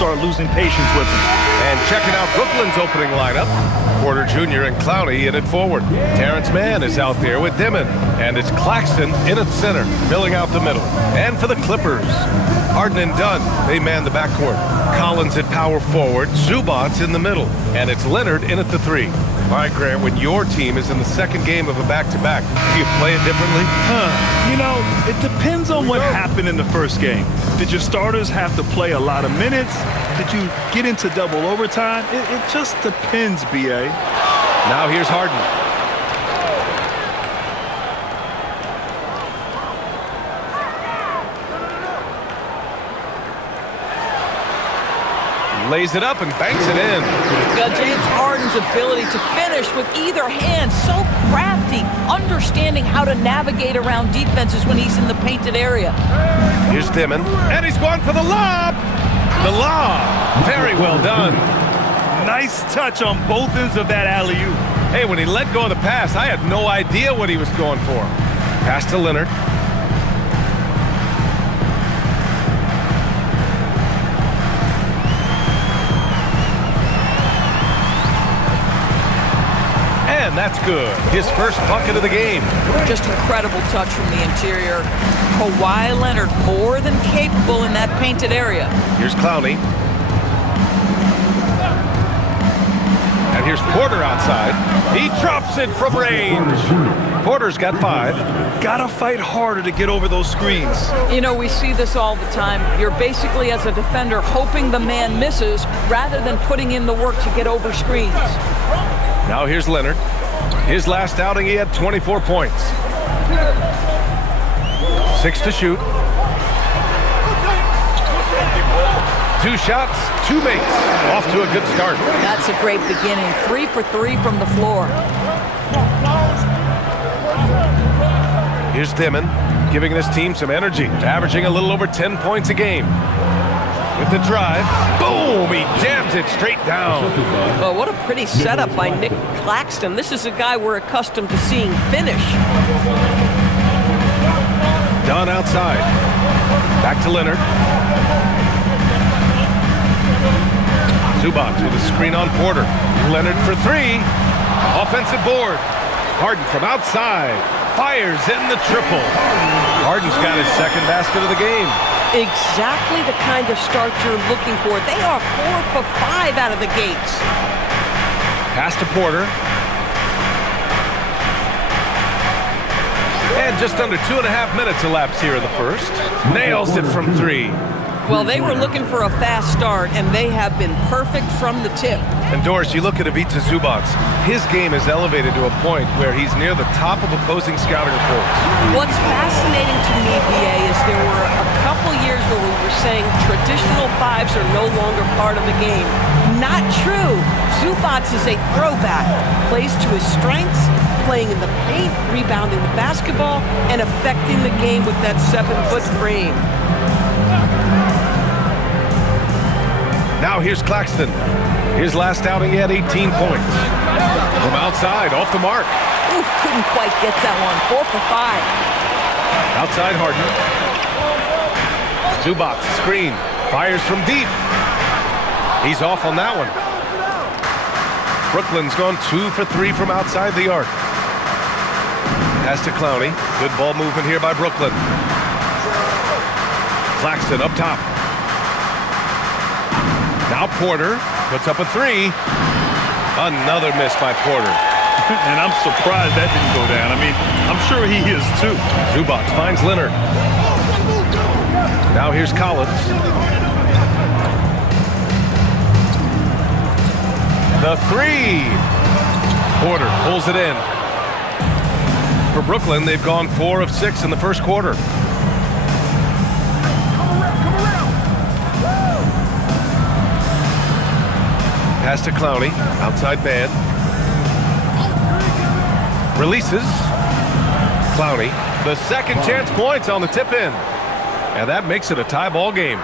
start losing patience with him. And checking out Brooklyn's opening lineup. Porter Jr. and Clowney in at forward. Terrence Mann is out there with Dimon. And it's Claxton in at center, filling out the middle. And for the Clippers, Harden and Dunn, they man the backcourt. Collins at power forward, Zubac's in the middle. And it's Leonard in at the 3. All right, Grant, when your team is in the second game of a back-to-back, do you play it differently? You know, it depends on what happened in the first game. Did your starters have to play a lot of minutes? Did you get into double overtime? It just depends, B.A. Now here's Harden. Lays it up and banks it in. James Harden's ability to finish with either hand, so crafty, understanding how to navigate around defenses when he's in the painted area. Here's Dimon, and he's going for the lob. The lob, very well done. Nice touch on both ends of that alley-oop. Hey, when he let go of the pass, I had no idea what he was going for. Pass to Leonard. And that's good. His first bucket of the game. Just incredible touch from the interior. Kawhi Leonard more than capable in that painted area. Here's Clowney. And here's Porter outside. He drops it from range. Porter's got 5. Gotta fight harder to get over those screens. You know, we see this all the time. You're basically, as a defender, hoping the man misses rather than putting in the work to get over screens. Now here's Leonard. His last outing, he had 24 points. 6 to shoot. 2 shots, 2 makes. Off to a good start. That's a great beginning. 3 for 3 from the floor. Here's Dimon, giving this team some energy, averaging a little over 10 points a game. With the drive, boom, he jams it straight down. Well, what a pretty setup by Nick Claxton. This is a guy we're accustomed to seeing finish. Dunn outside. Back to Leonard. Zubac with a screen on Porter. Leonard for 3. Offensive board. Harden from outside. Fires in the triple. Harden's got his second basket of the game. Exactly the kind of start you're looking for. They are 4 for 5 out of the gates. Pass to Porter. And just under 2.5 minutes elapsed here in the first. Nails it from 3. Well, they were looking for a fast start, and they have been perfect from the tip. And Doris, you look at Ivica Zubac. His game is elevated to a point where he's near the top of opposing scouting reports. What's fascinating to me, BA, is there were a couple years where we were saying traditional 5s are no longer part of the game. Not true. Zubac is a throwback. Plays to his strengths, playing in the paint, rebounding the basketball, and affecting the game with that 7-foot frame. Now here's Claxton. His last outing, he had 18 points. From outside, off the mark. Ooh, couldn't quite get that one. 4 for 5. Outside Harden. Zubac, screen. Fires from deep. He's off on that one. Brooklyn's gone 2 for 3 from outside the arc. Pass to Clowney. Good ball movement here by Brooklyn. Claxton up top. Now Porter puts up a 3. Another miss by Porter. And I'm surprised that didn't go down. I mean, I'm sure he is too. Zubac finds Leonard. Now here's Collins. The 3. Porter pulls it in. For Brooklyn, they've gone 4 of 6 in the first quarter. Pass to Clowney, outside man. Releases. Clowney, the second chance points on the tip in. And that makes it a tie ball game.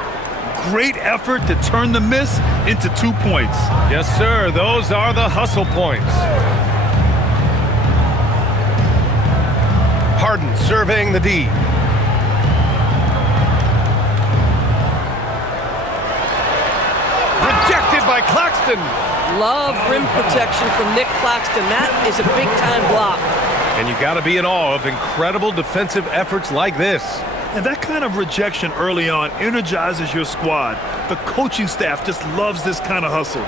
Great effort to turn the miss into 2 points. Yes, sir. Those are the hustle points. Harden surveying the D. Claxton. Love rim protection from Nick Claxton. That is a big-time block. And you got to be in awe of incredible defensive efforts like this. And that kind of rejection early on energizes your squad. The coaching staff just loves this kind of hustle.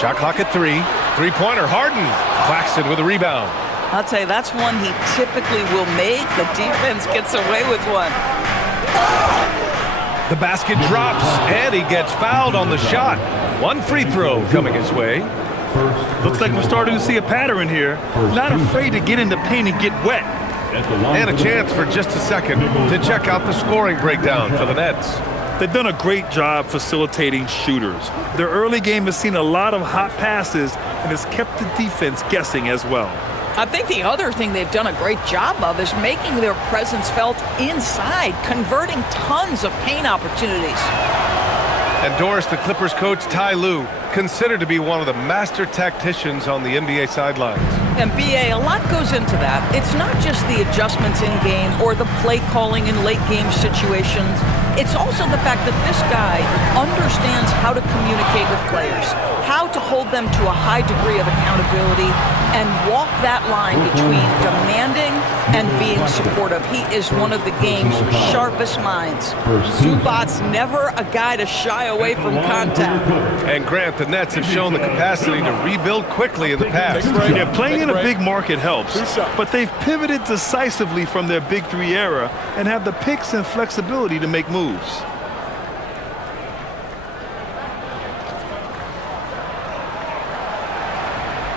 Shot clock at 3. Three-pointer, Harden. Claxton with a rebound. I'll tell you, that's one he typically will make. The defense gets away with one. The basket drops, and he gets fouled on the shot. One free throw coming his way. Looks like we're starting to see a pattern here. Not afraid to get in the paint and get wet. And a chance for just a second to check out the scoring breakdown for the Nets. They've done a great job facilitating shooters. Their early game has seen a lot of hot passes and has kept the defense guessing as well. I think the other thing they've done a great job of is making their presence felt inside, converting tons of paint opportunities. And Doris, the Clippers coach Ty Lue, considered to be one of the master tacticians on the NBA sidelines. And BA, a lot goes into that. It's not just the adjustments in game or the play calling in late game situations. It's also the fact that this guy understands how to communicate with players, how to hold them to a high degree of accountability, and walk that line between demanding and being supportive. He is one of the game's sharpest minds. Zubac's never a guy to shy away from contact. And Grant, the Nets have shown the capacity to rebuild quickly in the past. Yeah, playing in a big market helps, but they've pivoted decisively from their Big Three era and have the picks and flexibility to make moves.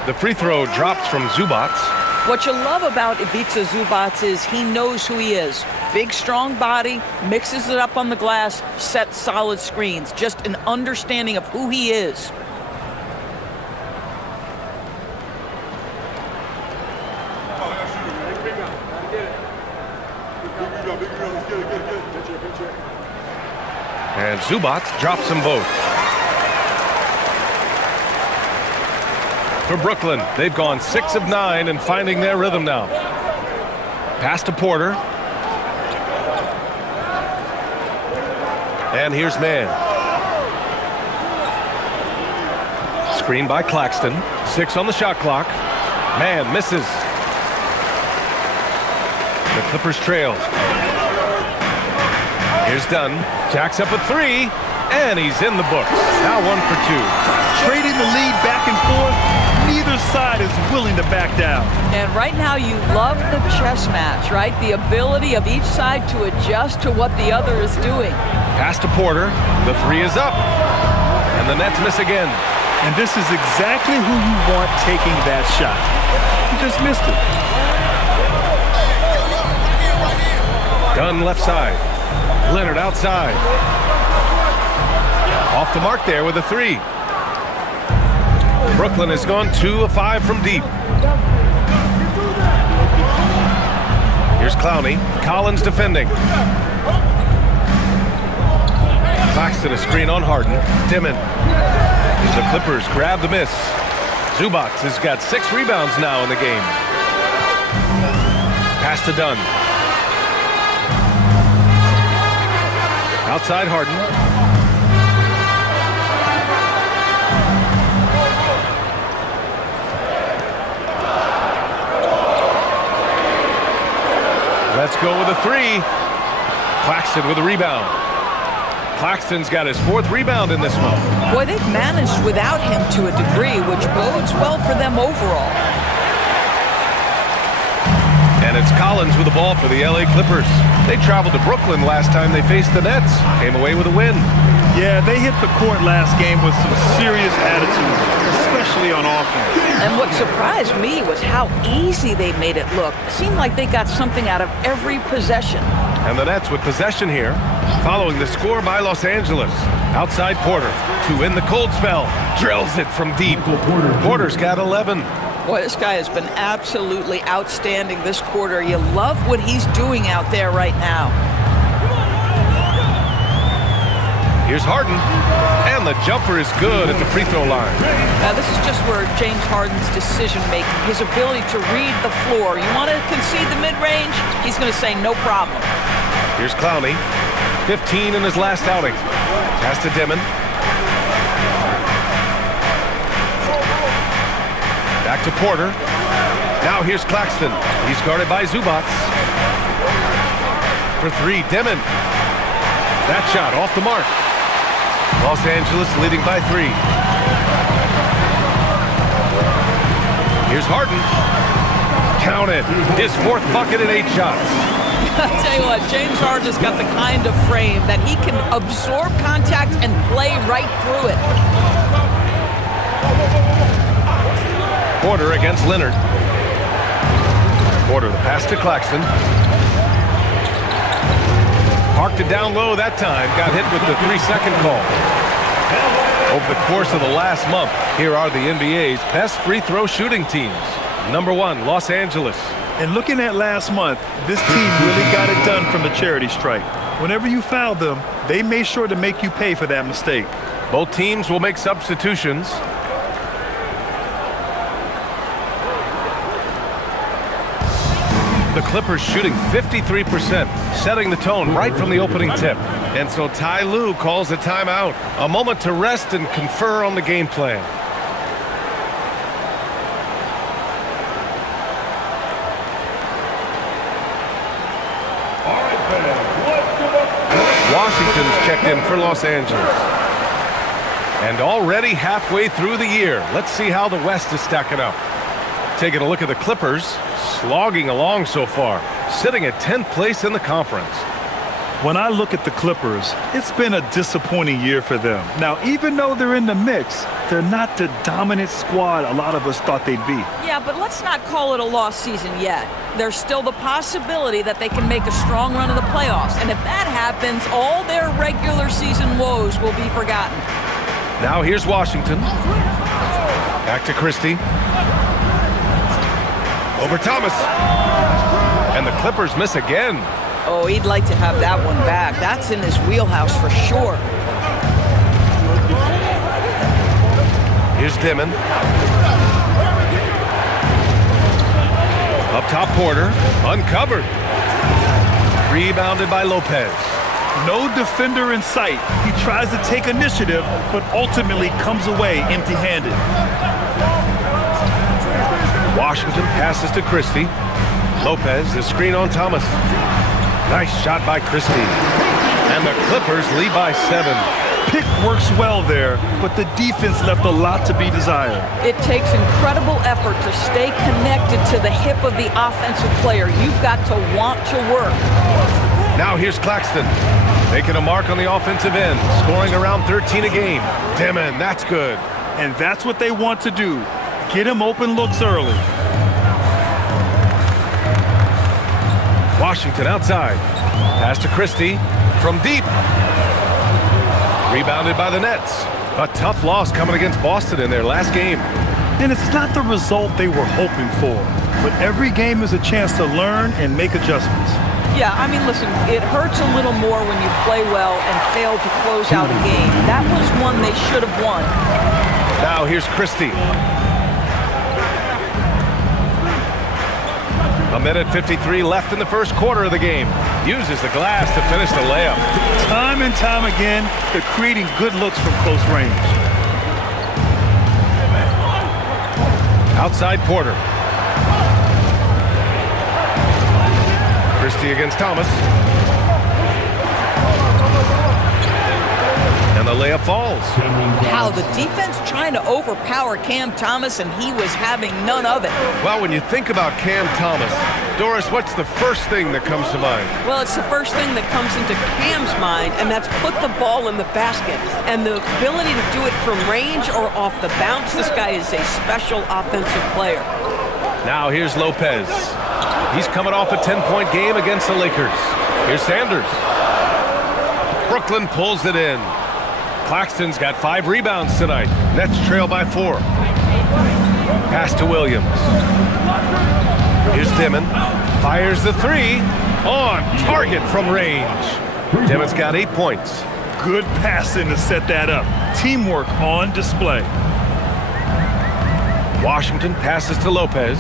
The free throw drops from Zubac. What you love about Ivica Zubac is he knows who he is. Big, strong body, mixes it up on the glass, sets solid screens. Just an understanding of who he is. And Zubac drops them both. For Brooklyn, they've gone 6 of 9 and finding their rhythm now. Pass to Porter. And here's Mann. Screen by Claxton. 6 on the shot clock. Mann misses. The Clippers trail. Here's Dunn. Jacks up a 3. And he's in the books. Now 1 for 2. Trading the lead back and forth. Neither side is willing to back down. And right now you love the chess match, right? The ability of each side to adjust to what the other is doing. Pass to Porter. The 3 is up. And the Nets miss again. And this is exactly who you want taking that shot. He just missed it. Dunn left side. Leonard outside. Off the mark there with a 3. Brooklyn has gone 2 of 5 from deep. Here's Clowney. Collins defending. Claxton a screen on Harden. Dimon. The Clippers grab the miss. Zubac has got 6 rebounds now in the game. Pass to Dunn. Outside Harden. Let's go with a 3. Claxton with a rebound. Claxton's got his 4th rebound in this one. Boy, they've managed without him to a degree, which bodes well for them overall. And it's Collins with the ball for the LA Clippers. They traveled to Brooklyn last time they faced the Nets. Came away with a win. Yeah, they hit the court last game with some serious attitude, especially on offense. And what surprised me was how easy they made it look. It seemed like they got something out of every possession. And the Nets with possession here, following the score by Los Angeles. Outside Porter to end the cold spell. Drills it from deep. Porter's got 11. Boy, this guy has been absolutely outstanding this quarter. You love what he's doing out there right now. Here's Harden. And the jumper is good at the free throw line. This is just where James Harden's decision-making, his ability to read the floor. You want to concede the mid-range? He's going to say no problem. Here's Clowney. 15 in his last outing. Pass to Dimon. Back to Porter. Now here's Claxton. He's guarded by Zubac. For three, Dimon. That shot off the mark. Los Angeles leading by 3. Here's Harden. Count it. His 4th bucket in 8 shots. I'll tell you what, James Harden has got the kind of frame that he can absorb contact and play right through it. Porter against Leonard. Porter, the pass to Claxton. Parked it down low that time. Got hit with the 3-second call. Over the course of the last month, here are the NBA's best free throw shooting teams. Number 1, Los Angeles. And looking at last month, this team really got it done from the charity stripe. Whenever you fouled them, they made sure to make you pay for that mistake. Both teams will make substitutions. The Clippers shooting 53%, setting the tone right from the opening tip. And so Ty Lue calls a timeout, a moment to rest and confer on the game plan. Washington's checked in for Los Angeles. And already halfway through the year, let's see how the West is stacking up. Taking a look at the Clippers, slogging along so far, sitting at 10th place in the conference. When I look at the Clippers, it's been a disappointing year for them. Now, even though they're in the mix, they're not the dominant squad a lot of us thought they'd be. Yeah, but let's not call it a lost season yet. There's still the possibility that they can make a strong run of the playoffs. And if that happens, all their regular season woes will be forgotten. Now here's Washington. Back to Christie. Over Thomas. And the Clippers miss again. Oh, he'd like to have that one back. That's in his wheelhouse for sure. Here's Dimon. Up top, Porter. Uncovered. Rebounded by Lopez. No defender in sight. He tries to take initiative, but ultimately comes away empty-handed. Washington passes to Christie. Lopez, the screen on Thomas. Nice shot by Christie. And the Clippers lead by 7. Pick works well there, but the defense left a lot to be desired. It takes incredible effort to stay connected to the hip of the offensive player. You've got to want to work. Now here's Claxton. Making a mark on the offensive end. Scoring around 13 a game. Dimon, that's good. And that's what they want to do. Get him open looks early. Washington outside. Pass to Christie from deep. Rebounded by the Nets. A tough loss coming against Boston in their last game. And it's not the result they were hoping for. But every game is a chance to learn and make adjustments. Yeah, I mean, listen, it hurts a little more when you play well and fail to close out a game. That was one they should have won. Now here's Christie. A minute 53 left in the first quarter of the game. Uses the glass to finish the layup. Time and time again, they're creating good looks from close range. Outside Porter. Christie against Thomas. And the layup falls. Wow, the defense trying to overpower Cam Thomas, and he was having none of it. Well, when you think about Cam Thomas, Doris, what's the first thing that comes to mind? Well, it's the first thing that comes into Cam's mind, and that's put the ball in the basket. And the ability to do it from range or off the bounce, this guy is a special offensive player. Now here's Lopez. He's coming off a 10-point game against the Lakers. Here's Sanders. Brooklyn pulls it in. Claxton's got 5 rebounds tonight. Nets trail by 4. Pass to Williams. Here's Dimon. Fires the 3. On target from range. Dimon's got 8 points. Good passing to set that up. Teamwork on display. Washington passes to Lopez.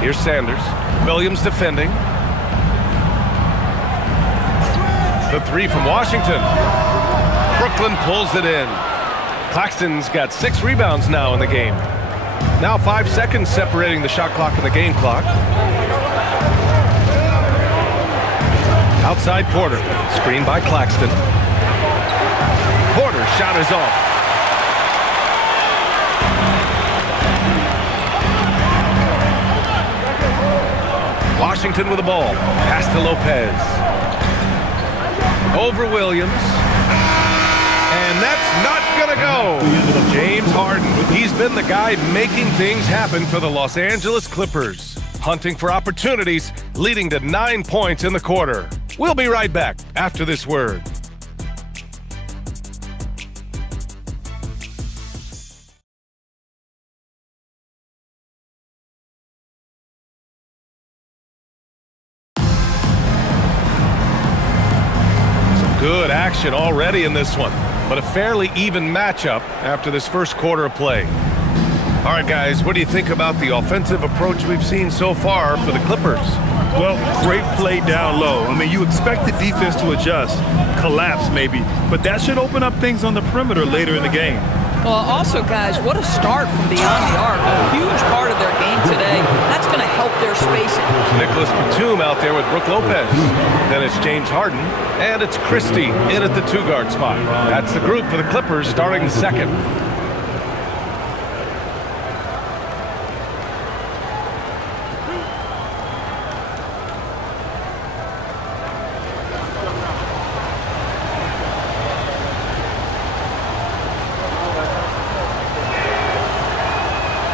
Here's Sanders. Williams defending. The three from Washington. Brooklyn pulls it in. Claxton's got 6 rebounds now in the game. Now 5 seconds separating the shot clock and the game clock. Outside Porter. Screen by Claxton. Porter's shot is off. Washington with the ball. Pass to Lopez. Over Williams. And that's not gonna go. James Harden. He's been the guy making things happen for the Los Angeles Clippers. Hunting for opportunities, leading to 9 points in the quarter. We'll be right back after this word. Good action already in this one, but a fairly even matchup after this first quarter of play. All right, guys, what do you think about the offensive approach we've seen so far for the Clippers? Well, great play down low. I mean, you expect the defense to adjust, collapse maybe, but that should open up things on the perimeter later in the game. Well, also, guys, what a start from beyond the arc. A huge part of their game today. That's going to help their spacing. Nicholas Batum out there with Brook Lopez. Then it's James Harden, and it's Christie in at the 2-guard spot. That's the group for the Clippers starting the second.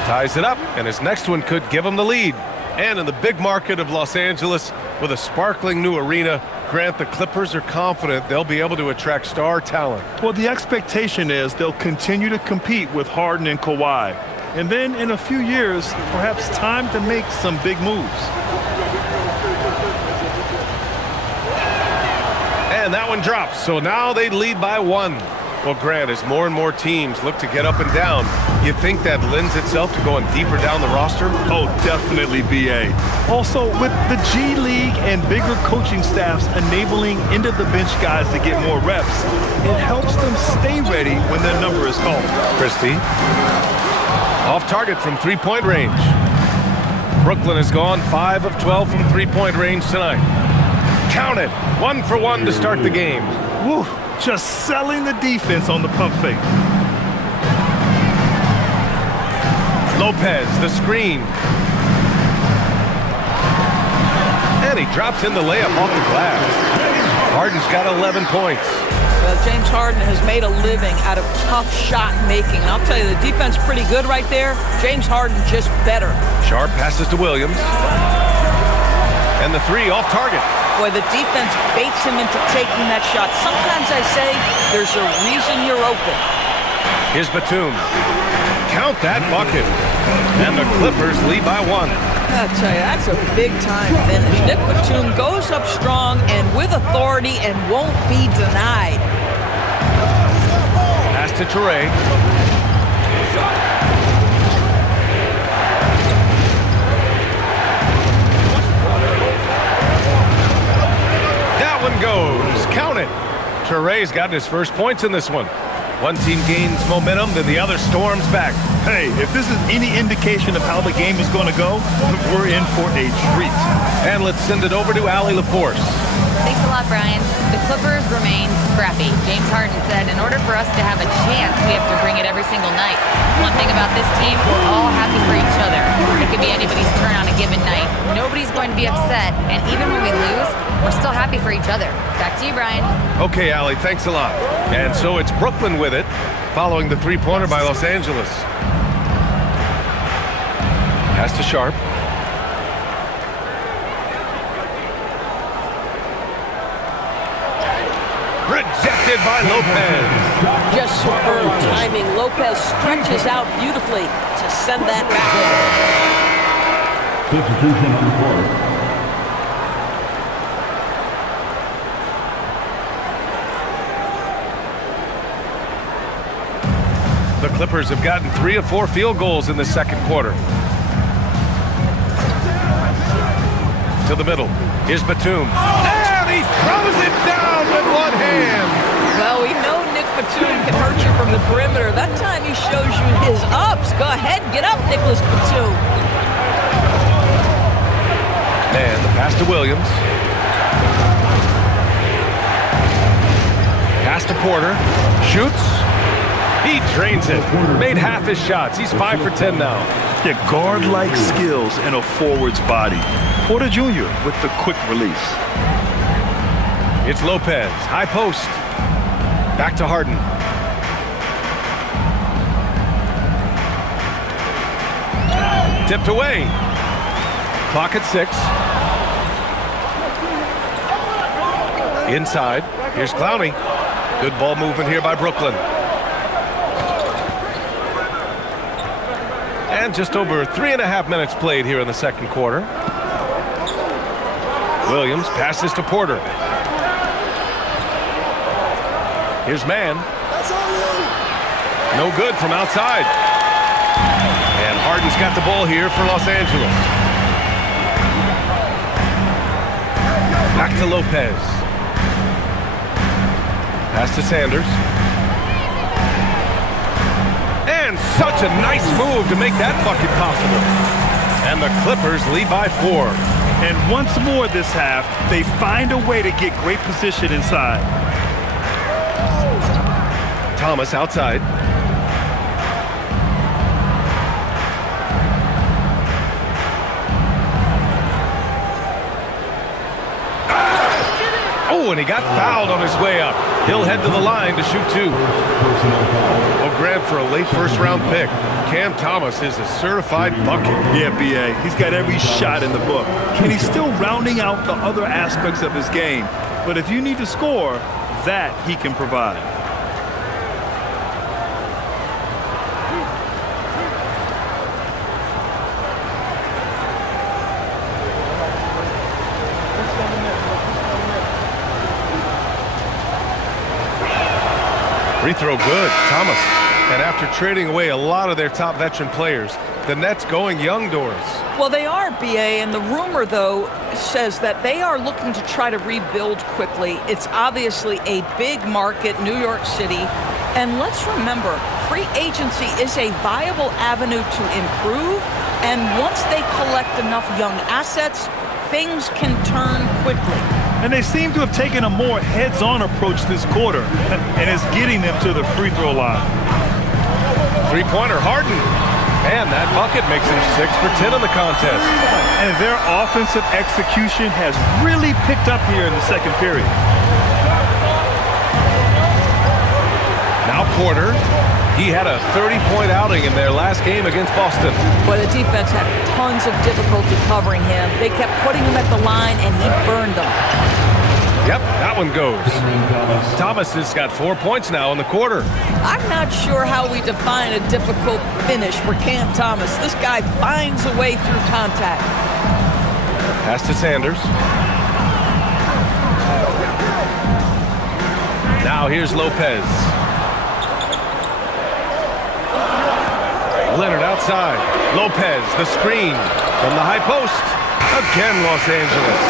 Ties it up, and his next one could give him the lead. And in the big market of Los Angeles, with a sparkling new arena, Grant, the Clippers are confident they'll be able to attract star talent. Well, the expectation is they'll continue to compete with Harden and Kawhi. And then in a few years, perhaps time to make some big moves. And that one drops, so now they lead by 1. Well, Grant, as more and more teams look to get up and down, you think that lends itself to going deeper down the roster? Oh, definitely, BA. Also, with the G League and bigger coaching staffs enabling end-of-the-bench guys to get more reps, it helps them stay ready when their number is called. Christie. Off target from three-point range. Brooklyn has gone 5 of 12 from three-point range tonight. Count it. 1 for 1 to start the game. Woo. Just selling the defense on the pump fake. Lopez, the screen. And he drops in the layup off the glass. Harden's got 11 points. Well, James Harden has made a living out of tough shot making. I'll tell you, the defense pretty good right there. James Harden just better. Sharp passes to Williams. And the 3 off target. Boy, the defense baits him into taking that shot. Sometimes I say there's a reason you're open. Here's Batum. Count that bucket. And the Clippers lead by 1. I'll tell you, that's a big-time finish. Nick Batum goes up strong and with authority and won't be denied. Pass to Toure. Goes. Count it. Toure's gotten his first points in this one. One team gains momentum, then the other storms back. Hey, if this is any indication of how the game is going to go, we're in for a treat. And let's send it over to Allie LaForce. Thanks a lot, Brian. The Clippers remain scrappy. James Harden said, in order for us to have a chance, we have to bring it every single night. One thing about this team, we're all happy for each other. It could be anybody's turn on a given night. Nobody's going to be upset, and even when we lose, we're still happy for each other. Back to you, Brian. Okay, Allie, thanks a lot. And so it's Brooklyn with it, following the three-pointer by Los Angeles. Pass to Sharp. Rejected by Lopez. Just superb timing. Lopez stretches out beautifully to send that back. Substitution on the court. Clippers have gotten 3 of 4 field goals in the second quarter. To the middle. Here's Batum. And he throws it down with one hand. Well, we know Nick Batum can hurt you from the perimeter. That time he shows you his ups. Go ahead, get up, Nicholas Batum. And the pass to Williams. Pass to Porter. Shoots. He drains it. Made half his shots. He's 5 for 10 now. Yeah, guard-like skills in a forward's body. Porter Jr. with the quick release. It's Lopez. High post. Back to Harden. Tipped away. Clock at 6. Inside. Here's Clowney. Good ball movement here by Brooklyn. And just over 3.5 minutes played here in the second quarter. Williams passes to Porter. Here's Mann. No good from outside. And Harden's got the ball here for Los Angeles. Back to Lopez. Pass to Sanders. And such a nice move to make that bucket possible. And the Clippers lead by 4. And once more this half, they find a way to get great position inside. Thomas outside. Oh, and he got fouled on his way up. He'll head to the line to shoot 2. Oh, Grant for a late first-round pick. Cam Thomas is a certified bucket. Yeah, B.A. He's got every shot in the book. And he's still rounding out the other aspects of his game. But if you need to score, that he can provide. Free throw good, Thomas. And after trading away a lot of their top veteran players, the Nets going young doors. Well, they are, B.A., and the rumor, though, says that they are looking to try to rebuild quickly. It's obviously a big market, New York City. And let's remember, free agency is a viable avenue to improve. And once they collect enough young assets, things can turn quickly. And they seem to have taken a more heads-on approach this quarter, and it's getting them to the free throw line. Three-pointer, Harden. And that bucket makes him 6 for 10 in the contest. And their offensive execution has really picked up here in the second period. Now Porter. He had a 30-point outing in their last game against Boston. Boy, the defense had tons of difficulty covering him. They kept putting him at the line, and he burned them. Yep, that one goes. Thomas has got 4 points now in the quarter. I'm not sure how we define a difficult finish for Cam Thomas. This guy finds a way through contact. Pass to Sanders. Now here's Lopez. Leonard outside. Lopez, the screen from the high post. Again, Los Angeles.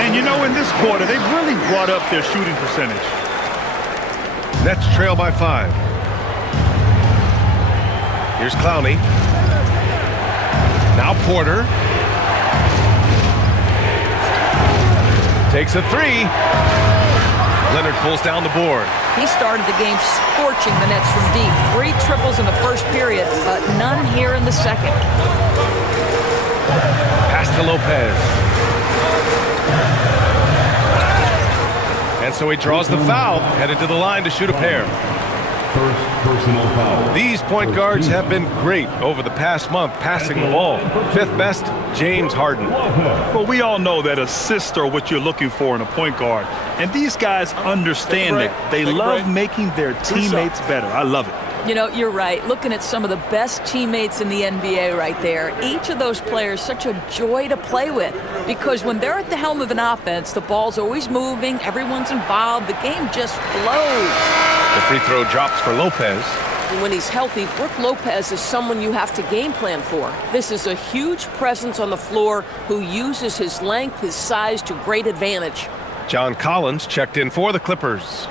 And you know, in this quarter, they've really brought up their shooting percentage. Nets trail by 5. Here's Clowney. Now Porter. Takes a 3. Leonard pulls down the board. He started the game scorching the Nets from deep. 3 triples in the first period, but none here in the second. Pass to Lopez. And so he draws the foul, headed to the line to shoot a pair. First personal foul. These point guards have been great over the past month passing the ball. 5th best, James Harden. Well, we all know that assists are what you're looking for in a point guard. And these guys understand it. They love making their teammates better. I love it. You know, you're right. Looking at some of the best teammates in the NBA right there, each of those players such a joy to play with, because when they're at the helm of an offense, the ball's always moving, everyone's involved, the game just flows. The free throw drops for Lopez. And when he's healthy, Brook Lopez is someone you have to game plan for. This is a huge presence on the floor who uses his length, his size to great advantage. John Collins checked in for the Clippers.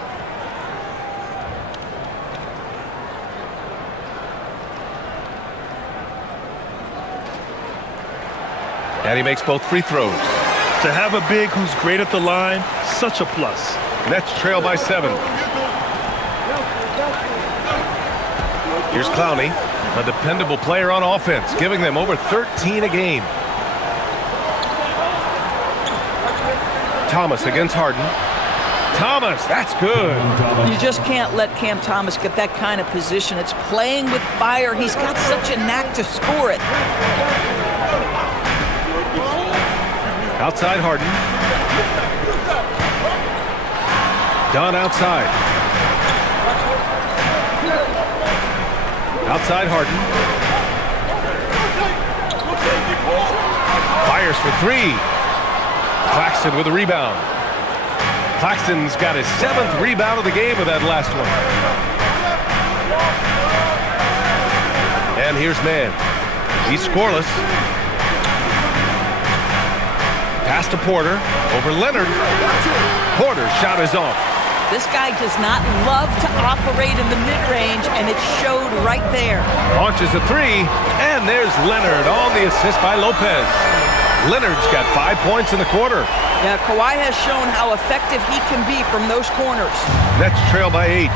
And he makes both free throws. To have a big who's great at the line, such a plus. Nets trail by 7. Here's Clowney, a dependable player on offense, giving them over 13 a game. Thomas against Harden. Thomas, that's good. You just can't let Cam Thomas get that kind of position. It's playing with fire. He's got such a knack to score it. Outside Harden. Dunn outside. Outside Harden. Fires for 3. Claxton with a rebound. Claxton's got his 7th rebound of the game with that last one. And here's Mann. He's scoreless. Pass to Porter, over Leonard. Porter's shot is off. This guy does not love to operate in the mid-range, and it showed right there. Launches a 3, and there's Leonard on the assist by Lopez. Leonard's got 5 points in the quarter. Yeah, Kawhi has shown how effective he can be from those corners. Nets trail by 8.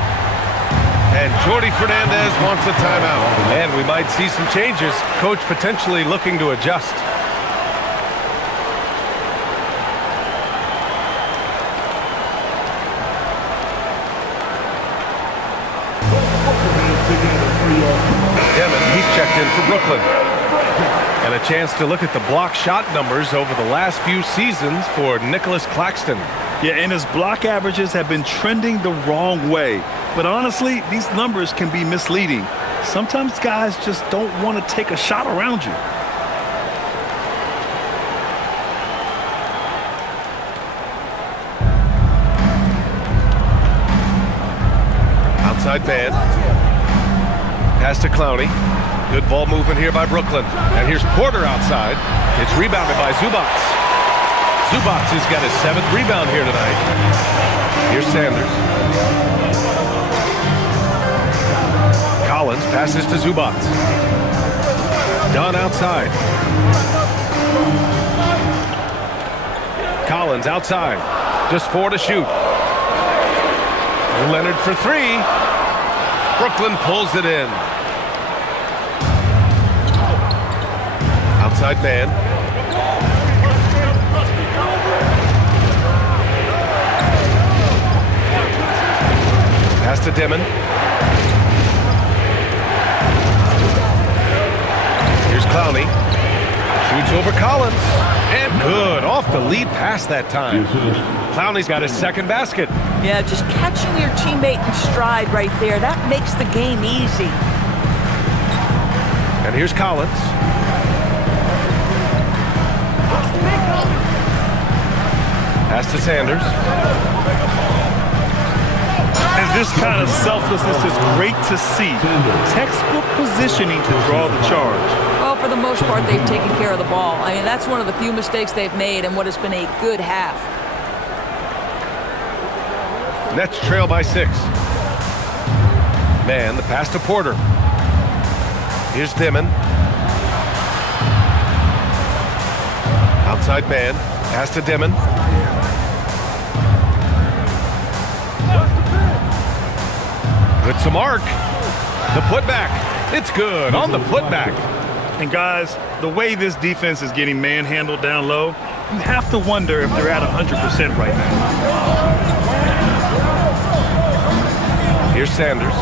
And Jordi Fernandez wants a timeout. And we might see some changes. Coach potentially looking to adjust. He's checked in for Brooklyn. And a chance to look at the block shot numbers over the last few seasons for Nicholas Claxton. Yeah, and his block averages have been trending the wrong way. But honestly, these numbers can be misleading. Sometimes guys just don't want to take a shot around you. Outside man. Pass to Clowney. Good ball movement here by Brooklyn. And here's Porter outside. It's rebounded by Zubac. Zubac has got his 7th rebound here tonight. Here's Sanders. Collins passes to Zubac. Dunn outside. Collins outside. Just 4 to shoot. Leonard for 3. Brooklyn pulls it in. Outside man. Pass to Dimon. Here's Clowney. Shoots over Collins. And good. Off the lead pass that time. Clowney's got his 2nd basket. Yeah, just catching your teammate in stride right there. That makes the game easy. And here's Collins. Pass to Sanders. And this kind of selflessness is great to see. Textbook positioning to draw the charge. Well, for the most part, they've taken care of the ball. I mean, that's one of the few mistakes they've made in what has been a good half. Nets trail by 6. Man, the pass to Porter. Here's Dimon. Outside man. Pass to Dimon. Good to Mark. The putback. It's good on the putback. And guys, the way this defense is getting manhandled down low, you have to wonder if they're at 100% right now. Here's Sanders.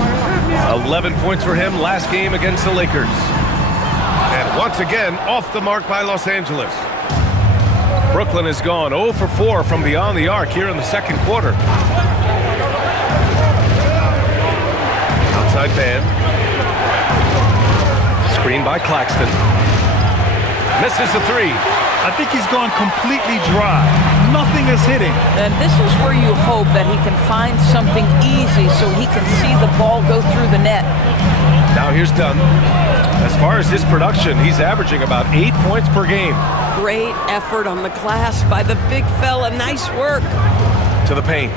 11 points for him last game against the Lakers. And once again, off the mark by Los Angeles. Brooklyn has gone 0 for 4 from beyond the arc here in the 2nd quarter. Outside man. Screen by Claxton. Misses the three. I think he's gone completely dry. Nothing is hitting. And this is where you hope that he can find something easy so he can see the ball go through the net. Now here's Dunn. As far as his production, he's averaging about 8 points per game. Great effort on the glass by the big fella. Nice work. To the paint.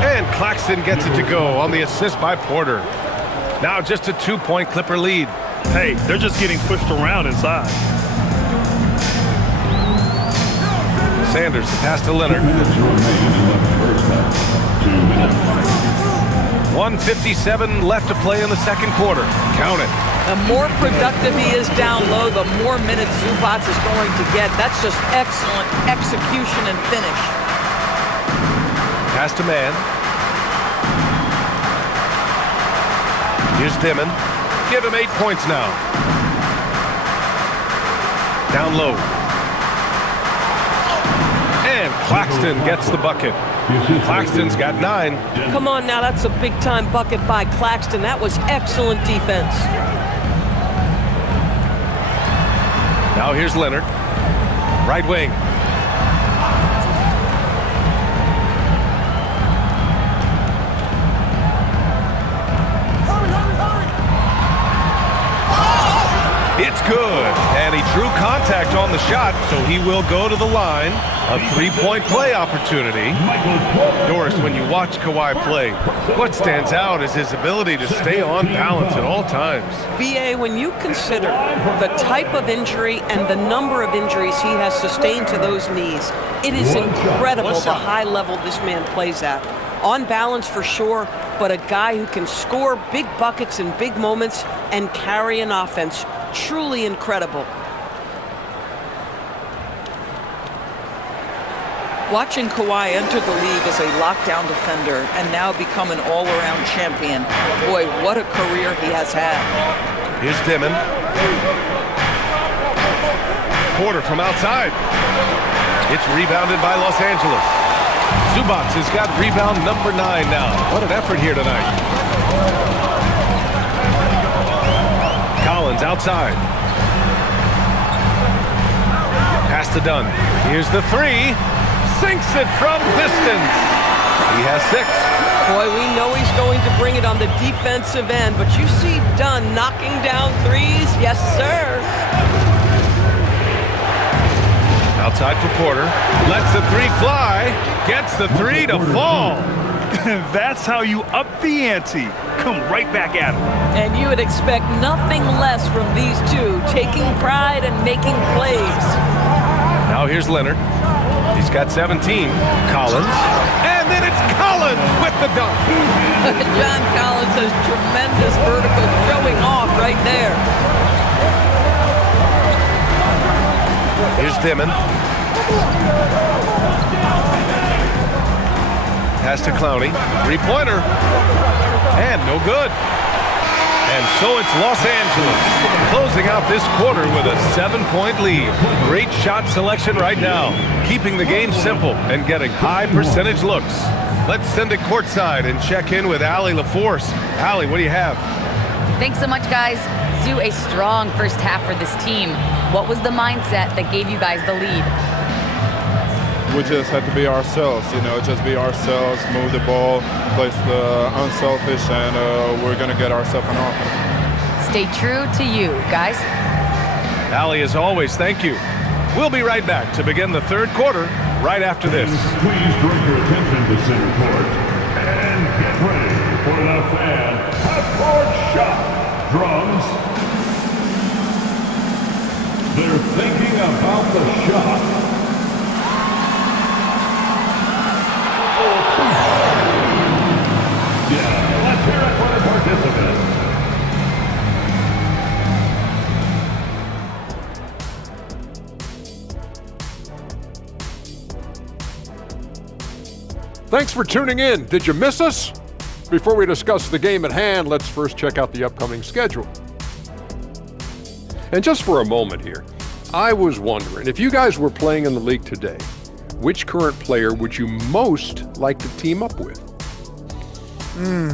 And Claxton gets it to go on the assist by Porter. Now just a 2-point Clipper lead. Hey, they're just getting pushed around inside. Sanders, the pass to Leonard. 1:57 left to play in the second quarter. Count it. The more productive he is down low, the more minutes Zubac is going to get. That's just excellent execution and finish. Pass to man. Here's Dimon. Give him 8 points now. Down low. And Claxton gets the bucket. Claxton's got 9. Come on now, that's a big-time bucket by Claxton. That was excellent defense. Now here's Leonard. Right wing. It's good, and he drew contact on the shot, so he will go to the line. A 3-point play opportunity. Doris, when you watch Kawhi play, what stands out is his ability to stay on balance at all times. BA, when you consider the type of injury and the number of injuries he has sustained to those knees, it is incredible the high level this man plays at. On balance for sure, but a guy who can score big buckets in big moments and carry an offense. Truly incredible. Watching Kawhi enter the league as a lockdown defender and now become an all-around champion. Boy, what a career he has had. Here's Dimon. Porter from outside. It's rebounded by Los Angeles. Zubac has got rebound number 9 now. What an effort here tonight. Collins outside. Pass to Dunn. Here's the 3. Sinks it from distance. He has 6. Boy, we know he's going to bring it on the defensive end, but you see Dunn knocking down threes. Yes, sir. Outside for Porter. Lets the 3 fly. Gets the 3 to fall. That's how you up the ante. Come right back at him. And you would expect nothing less from these two, taking pride and making plays. Now here's Leonard. He's got 17. Collins. And then it's Collins with the dunk. John Collins has tremendous vertical showing off right there. Here's Dimon. Pass to Clowney. 3-pointer. And no good. And so it's Los Angeles closing out this quarter with a 7-point lead. Great shot selection right now, keeping the game simple and getting high percentage looks. Let's send it courtside and check in with Allie LaForce. Allie, what do you have? Thanks so much, guys. Zoo, a strong first half for this team. What was the mindset that gave you guys the lead? We just have to be ourselves, just be ourselves, move the ball, play the unselfish, and we're going to get ourselves an offense. Stay true to you, guys. Allie, as always, thank you. We'll be right back to begin the third quarter right after this. Please direct your attention to center court and get ready for the fan half-court shot. Drums. They're thinking about the shot. Yeah, let's hear it for the participant. Thanks for tuning in. Did you miss us? Before we discuss the game at hand, let's first check out the upcoming schedule. And just for a moment here, I was wondering, if you guys were playing in the league today, which current player would you most like to team up with?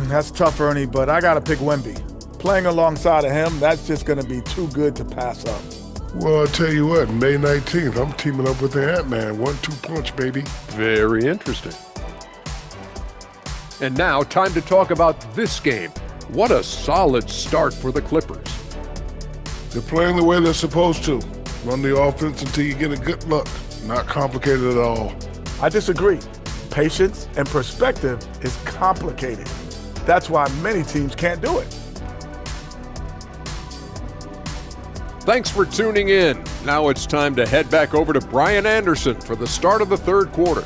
That's tough, Ernie, but I got to pick Wemby. Playing alongside of him, that's just going to be too good to pass up. Well, I'll tell you what, May 19th, I'm teaming up with the Ant-Man. 1-2 punch, baby. Very interesting. And now, time to talk about this game. What a solid start for the Clippers. They're playing the way they're supposed to. Run the offense until you get a good look. Not complicated at all. I disagree. Patience and perspective is complicated. That's why many teams can't do it. Thanks for tuning in. Now it's time to head back over to Brian Anderson for the start of the third quarter.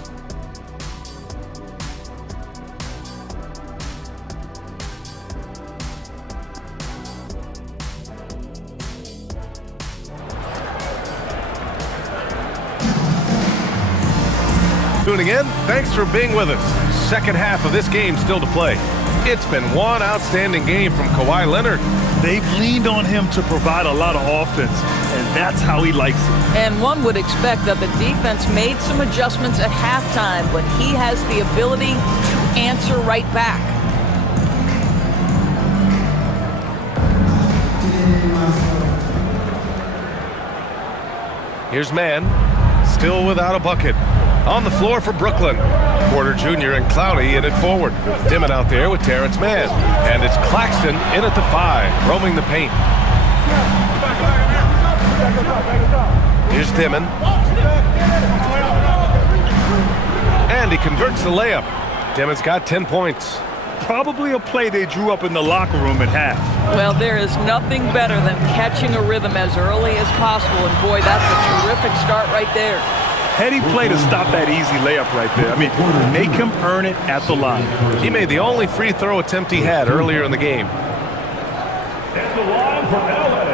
Tuning in, thanks for being with us. Second half of this game still to play. It's been one outstanding game from Kawhi Leonard. They've leaned on him to provide a lot of offense, and that's how he likes it. And one would expect that the defense made some adjustments at halftime, but he has the ability to answer right back. Here's Mann, still without a bucket. On the floor for Brooklyn. Porter Jr. and Clowney in it forward. Dimon out there with Terrence Mann. And it's Claxton in at the 5, roaming the paint. Here's Dimon. And he converts the layup. Dimon's got 10 points. Probably a play they drew up in the locker room at half. Well, there is nothing better than catching a rhythm as early as possible, and boy, that's a terrific start right there. Heady play to stop that easy layup right there. I mean, make him earn it at the line. He made the only free throw attempt he had earlier in the game. At the line for LA,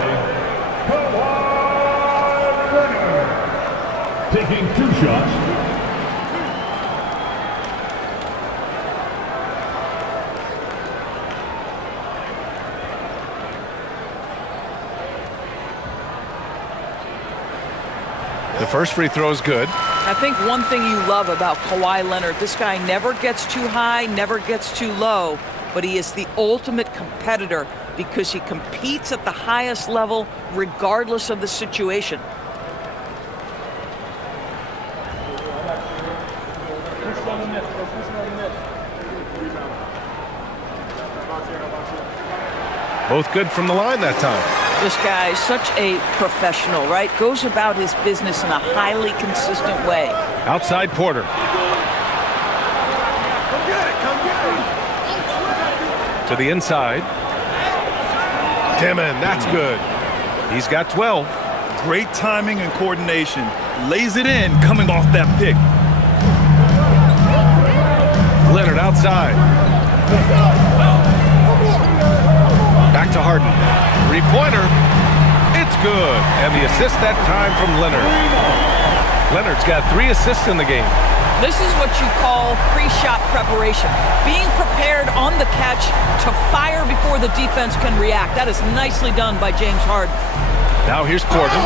Kawhi Leonard. Taking 2 shots. The first free throw is good. I think one thing you love about Kawhi Leonard, this guy never gets too high, never gets too low, but he is the ultimate competitor because he competes at the highest level regardless of the situation. Both good from the line that time. This guy is such a professional, right? Goes about his business in a highly consistent way. Outside Porter. To the inside. Dimon, that's good. He's got 12. Great timing and coordination. Lays it in coming off that pick. Leonard outside. Back to Harden. Three-pointer. It's good. And the assist that time from Leonard. Leonard's got 3 assists in the game. This is what you call pre-shot preparation. Being prepared on the catch to fire before the defense can react. That is nicely done by James Harden. Now here's Porter.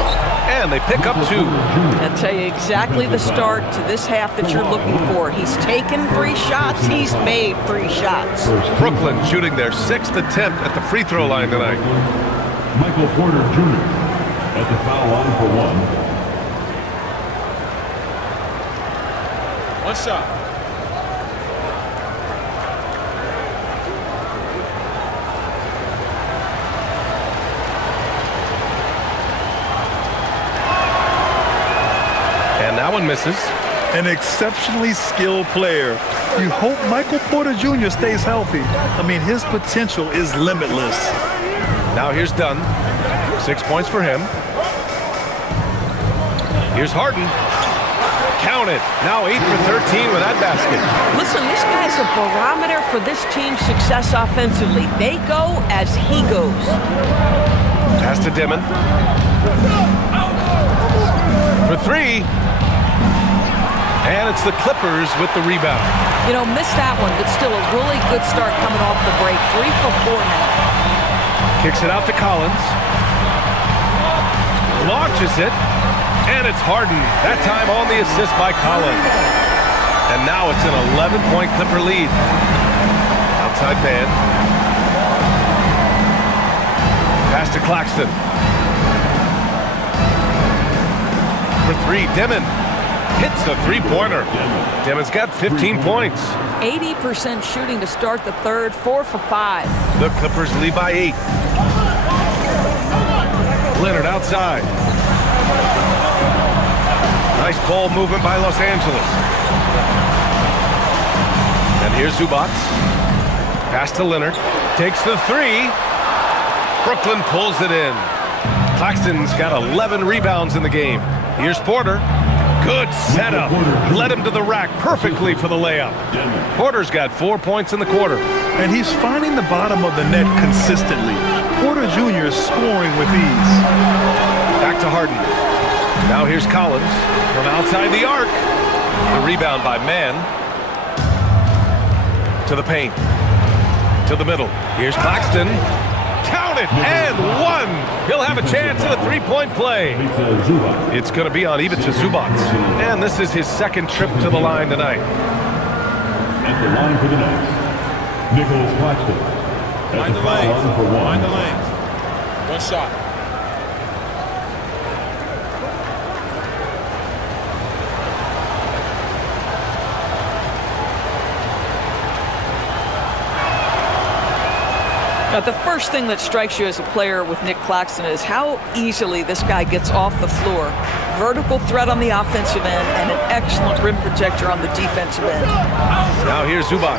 And they pick up 2. I'll tell you exactly the start to this half that you're looking for. He's taken 3 shots. He's made 3 shots. Brooklyn shooting their 6th attempt at the free throw line tonight. Michael Porter Jr. at the foul line for 1. What's up? And that one misses. An exceptionally skilled player. You hope Michael Porter Jr. stays healthy. I mean, his potential is limitless. Now here's Dunn. 6 points for him. Here's Harden. Count it. Now 8 for 13 with that basket. Listen, this guy's a barometer for this team's success offensively. They go as he goes. Pass to Dimon. For 3. And it's the Clippers with the rebound. You know, missed that one, but still a really good start coming off the break. 3 for 4 now. Kicks it out to Collins. Launches it. And it's Harden. That time on the assist by Collins. And now it's an 11-point Clipper lead. Outside man. Pass to Claxton. for three. Dimon hits a three-pointer. Dimon's got 15 points. 80% shooting to start the third, 4 for 5. The Clippers lead by 8. Leonard outside. Nice ball movement by Los Angeles. And here's Zubac. Pass to Leonard. Takes the three. Brooklyn pulls it in. Claxton's got 11 rebounds in the game. Here's Porter. Good setup. Led him to the rack perfectly for the layup. Porter's got 4 points in the quarter. And he's finding the bottom of the net consistently. Porter Jr. is scoring with ease. Back to Harden. Now here's Collins from outside the arc. The rebound by Mann. To the paint. To the middle. Here's Claxton. Count it, and one. He'll have a chance at a three-point play. It's going to be on Ivica Zubac. And this is his second trip to the line tonight. At the line for the Knicks, Nicholas Claxton. Mind the lanes. Mind the lanes. One shot. Now, the first thing that strikes you as a player with Nick Claxton is how easily this guy gets off the floor. Vertical threat on the offensive end and an excellent rim protector on the defensive end. Now here's Zubac.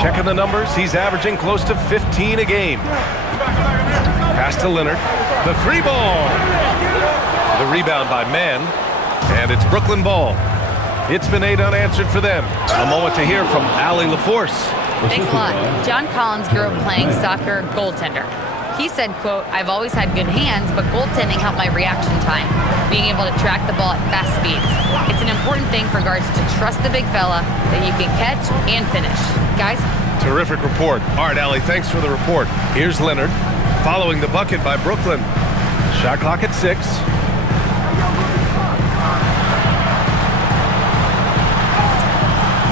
Checking the numbers. He's averaging close to 15 a game. Pass to Leonard. The three ball. The rebound by Mann. And it's Brooklyn ball. It's been 8 unanswered for them. A moment to hear from Allie LaForce. Thanks a lot. John Collins grew up playing soccer goaltender. He said, quote, "I've always had good hands, but goaltending helped my reaction time, being able to track the ball at fast speeds. It's an important thing for guards to trust the big fella that you can catch and finish." Guys? Terrific report. All right, Allie, thanks for the report. Here's Leonard, following the bucket by Brooklyn. Shot clock at 6.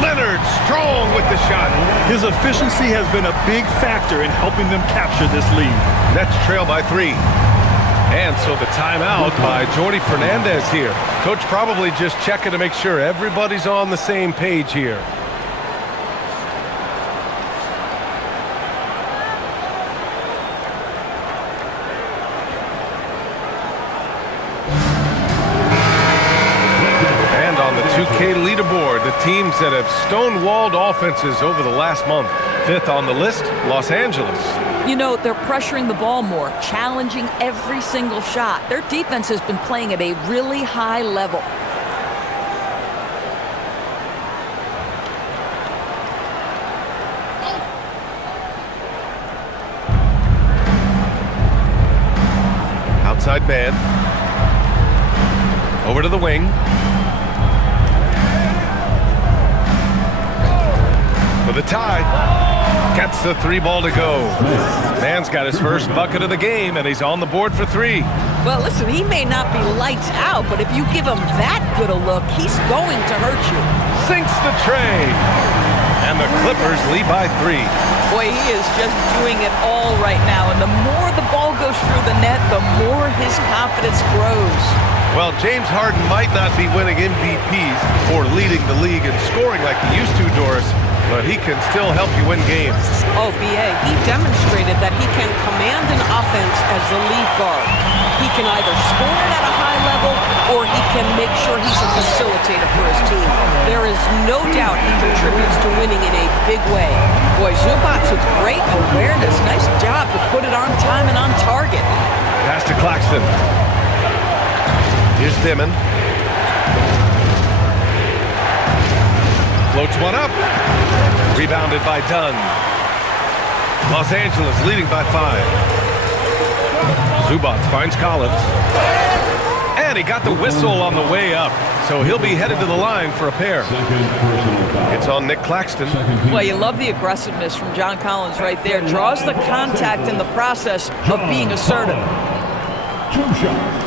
Leonard strong with the shot. His efficiency has been a big factor in helping them capture this lead. Nets trail by 3. And so the timeout by Jordi Fernandez here. Coach probably just checking to make sure everybody's on the same page here. And on the 2K leaderboard, the teams that have stonewalled offenses over the last month. 5th on the list, Los Angeles. You know, they're pressuring the ball more, challenging every single shot. Their defense has been playing at a really high level. Outside man. Over to the wing. For the tie. Gets the 3 ball to go. Man's got his first bucket of the game, and he's on the board for 3. Well, listen, he may not be lights out, but if you give him that good a look, he's going to hurt you. Sinks the tray. And the Clippers lead by 3. Boy, he is just doing it all right now, and the more the ball goes through the net, the more his confidence grows. Well, James Harden might not be winning MVPs or leading the league in scoring like he used to, Doris, but he can still help you win games. Oh, B.A., he demonstrated that he can command an offense as the lead guard. He can either score it at a high level or he can make sure he's a facilitator for his team. There is no doubt he contributes to winning in a big way. Boy, Zubac with great awareness. Nice job to put it on time and on target. Pass to Claxton. Here's Dimon. Floats one up. Rebounded by Dunn. Los Angeles leading by 5. Zubac finds Collins. And he got the whistle on the way up. So he'll be headed to the line for a pair. It's on Nick Claxton. Well, you love the aggressiveness from John Collins right there. Draws the contact in the process of being assertive. 2 shots.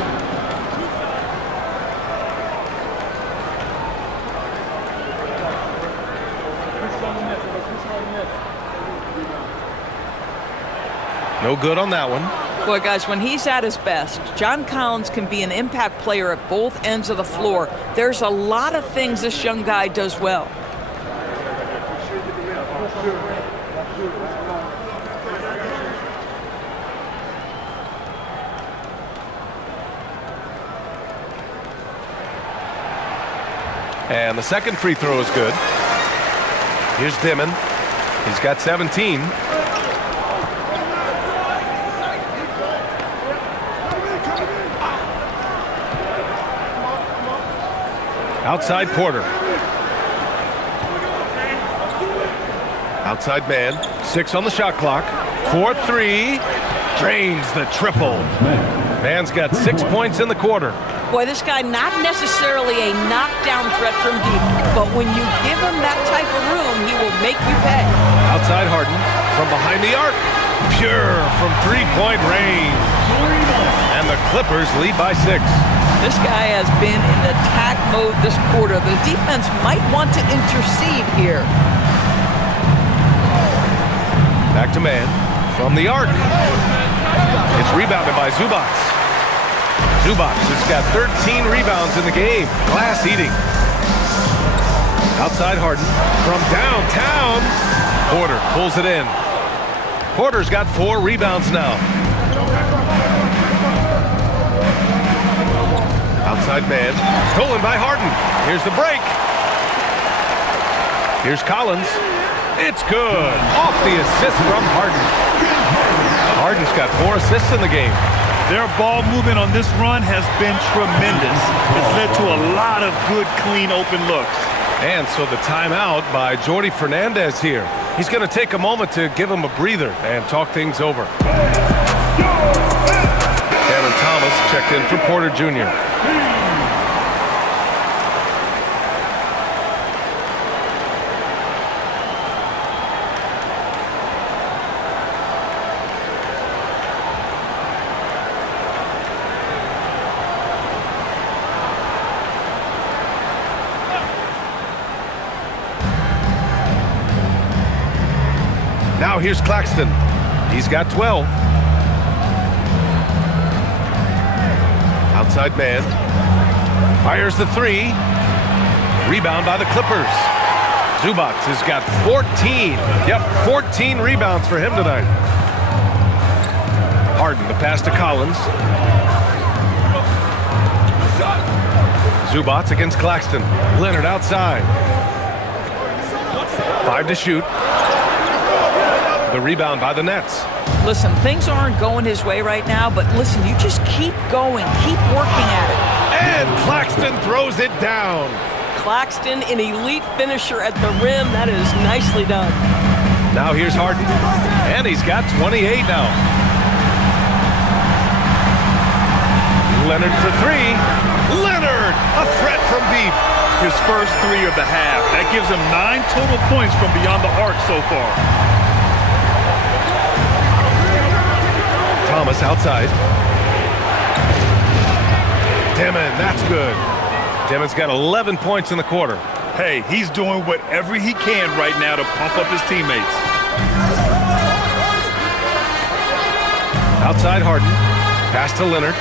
No good on that one. Boy, guys, when he's at his best, John Collins can be an impact player at both ends of the floor. There's a lot of things this young guy does well. And the second free throw is good. Here's Dimon. He's got 17. Outside Porter. Outside man. 6 on the shot clock. 4-3. Drains the triple. Man's got 6 points in the quarter. Boy, this guy not necessarily a knockdown threat from deep, but when you give him that type of room, he will make you pay. Outside Harden from behind the arc. Pure from three-point range. And the Clippers lead by 6. This guy has been in attack mode this quarter. The defense might want to intercede here. Back to man from the arc. It's rebounded by Zubac. Zubac has got 13 rebounds in the game. Glass eating. Outside Harden from downtown. Porter pulls it in. Porter's got 4 rebounds now. Outside man. Stolen by Harden. Here's the break. Here's Collins. It's good. Off the assist from Harden. Harden's got 4 assists in the game. Their ball movement on this run has been tremendous. It's led to a lot of good, clean, open looks. And so the timeout by Jordi Fernandez here. He's going to take a moment to give him a breather and talk things over. Cameron Thomas checked in for Porter Jr. Now here's Claxton. He's got 12. Outside man. Fires the 3. Rebound by the Clippers. Zubac has got 14. Yep, 14 rebounds for him tonight. Harden, the pass to Collins. Zubac against Claxton. Leonard outside. 5 to shoot. The rebound by the Nets. Listen, things aren't going his way right now, but listen, you just keep going, keep working at it. And Claxton throws it down. Claxton, an elite finisher at the rim. That is nicely done. Now here's Harden. And he's got 28 now. Leonard for 3. Leonard, a threat from deep. His first 3 of the half. That gives him 9 total points from beyond the arc so far. Thomas outside. Dimon, that's good. Dimon's got 11 points in the quarter. Hey, he's doing whatever he can right now to pump up his teammates. Outside Harden. Pass to Leonard.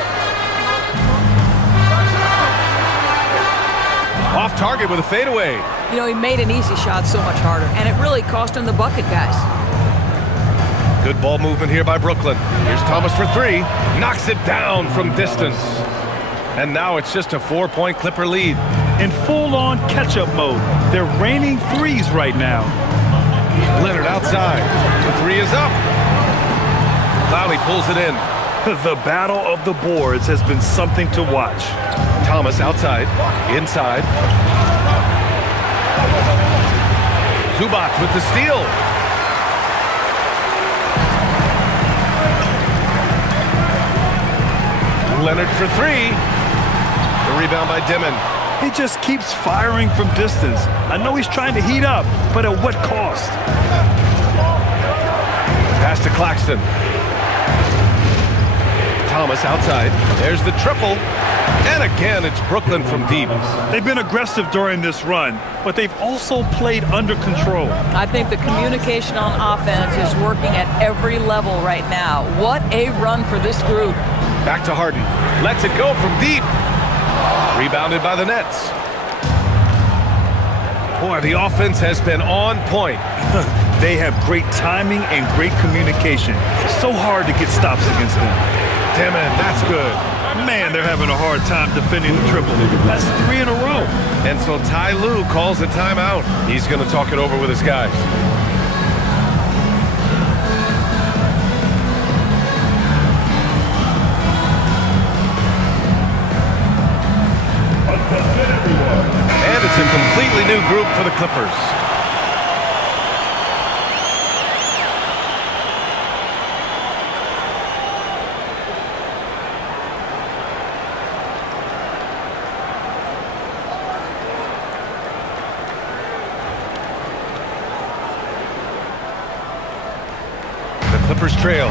Off target with a fadeaway. You know, he made an easy shot so much harder, and it really cost him the bucket, guys. Good ball movement here by Brooklyn. Here's Thomas for 3. Knocks it down from distance. And now it's just a 4-point Clipper lead. In full-on catch-up mode. They're raining threes right now. Leonard outside. The 3 is up. Clowney pulls it in. The battle of the boards has been something to watch. Thomas outside. Inside. Zubac with the steal. Leonard for 3. The rebound by Dimon. He just keeps firing from distance. I know he's trying to heat up, but at what cost? Pass to Claxton. Thomas outside. There's the triple. And again, it's Brooklyn from deep. They've been aggressive during this run, but they've also played under control. I think the communication on offense is working at every level right now. What a run for this group. Back to Harden. Lets it go from deep. Rebounded by the Nets. Boy, the offense has been on point. They have great timing and great communication. So hard to get stops against them. Damn it, that's good. Man, they're having a hard time defending the triple. That's 3 in a row. And so Ty Lue calls a timeout. He's going to talk it over with his guys. And it's a completely new group for the Clippers. Clippers trail.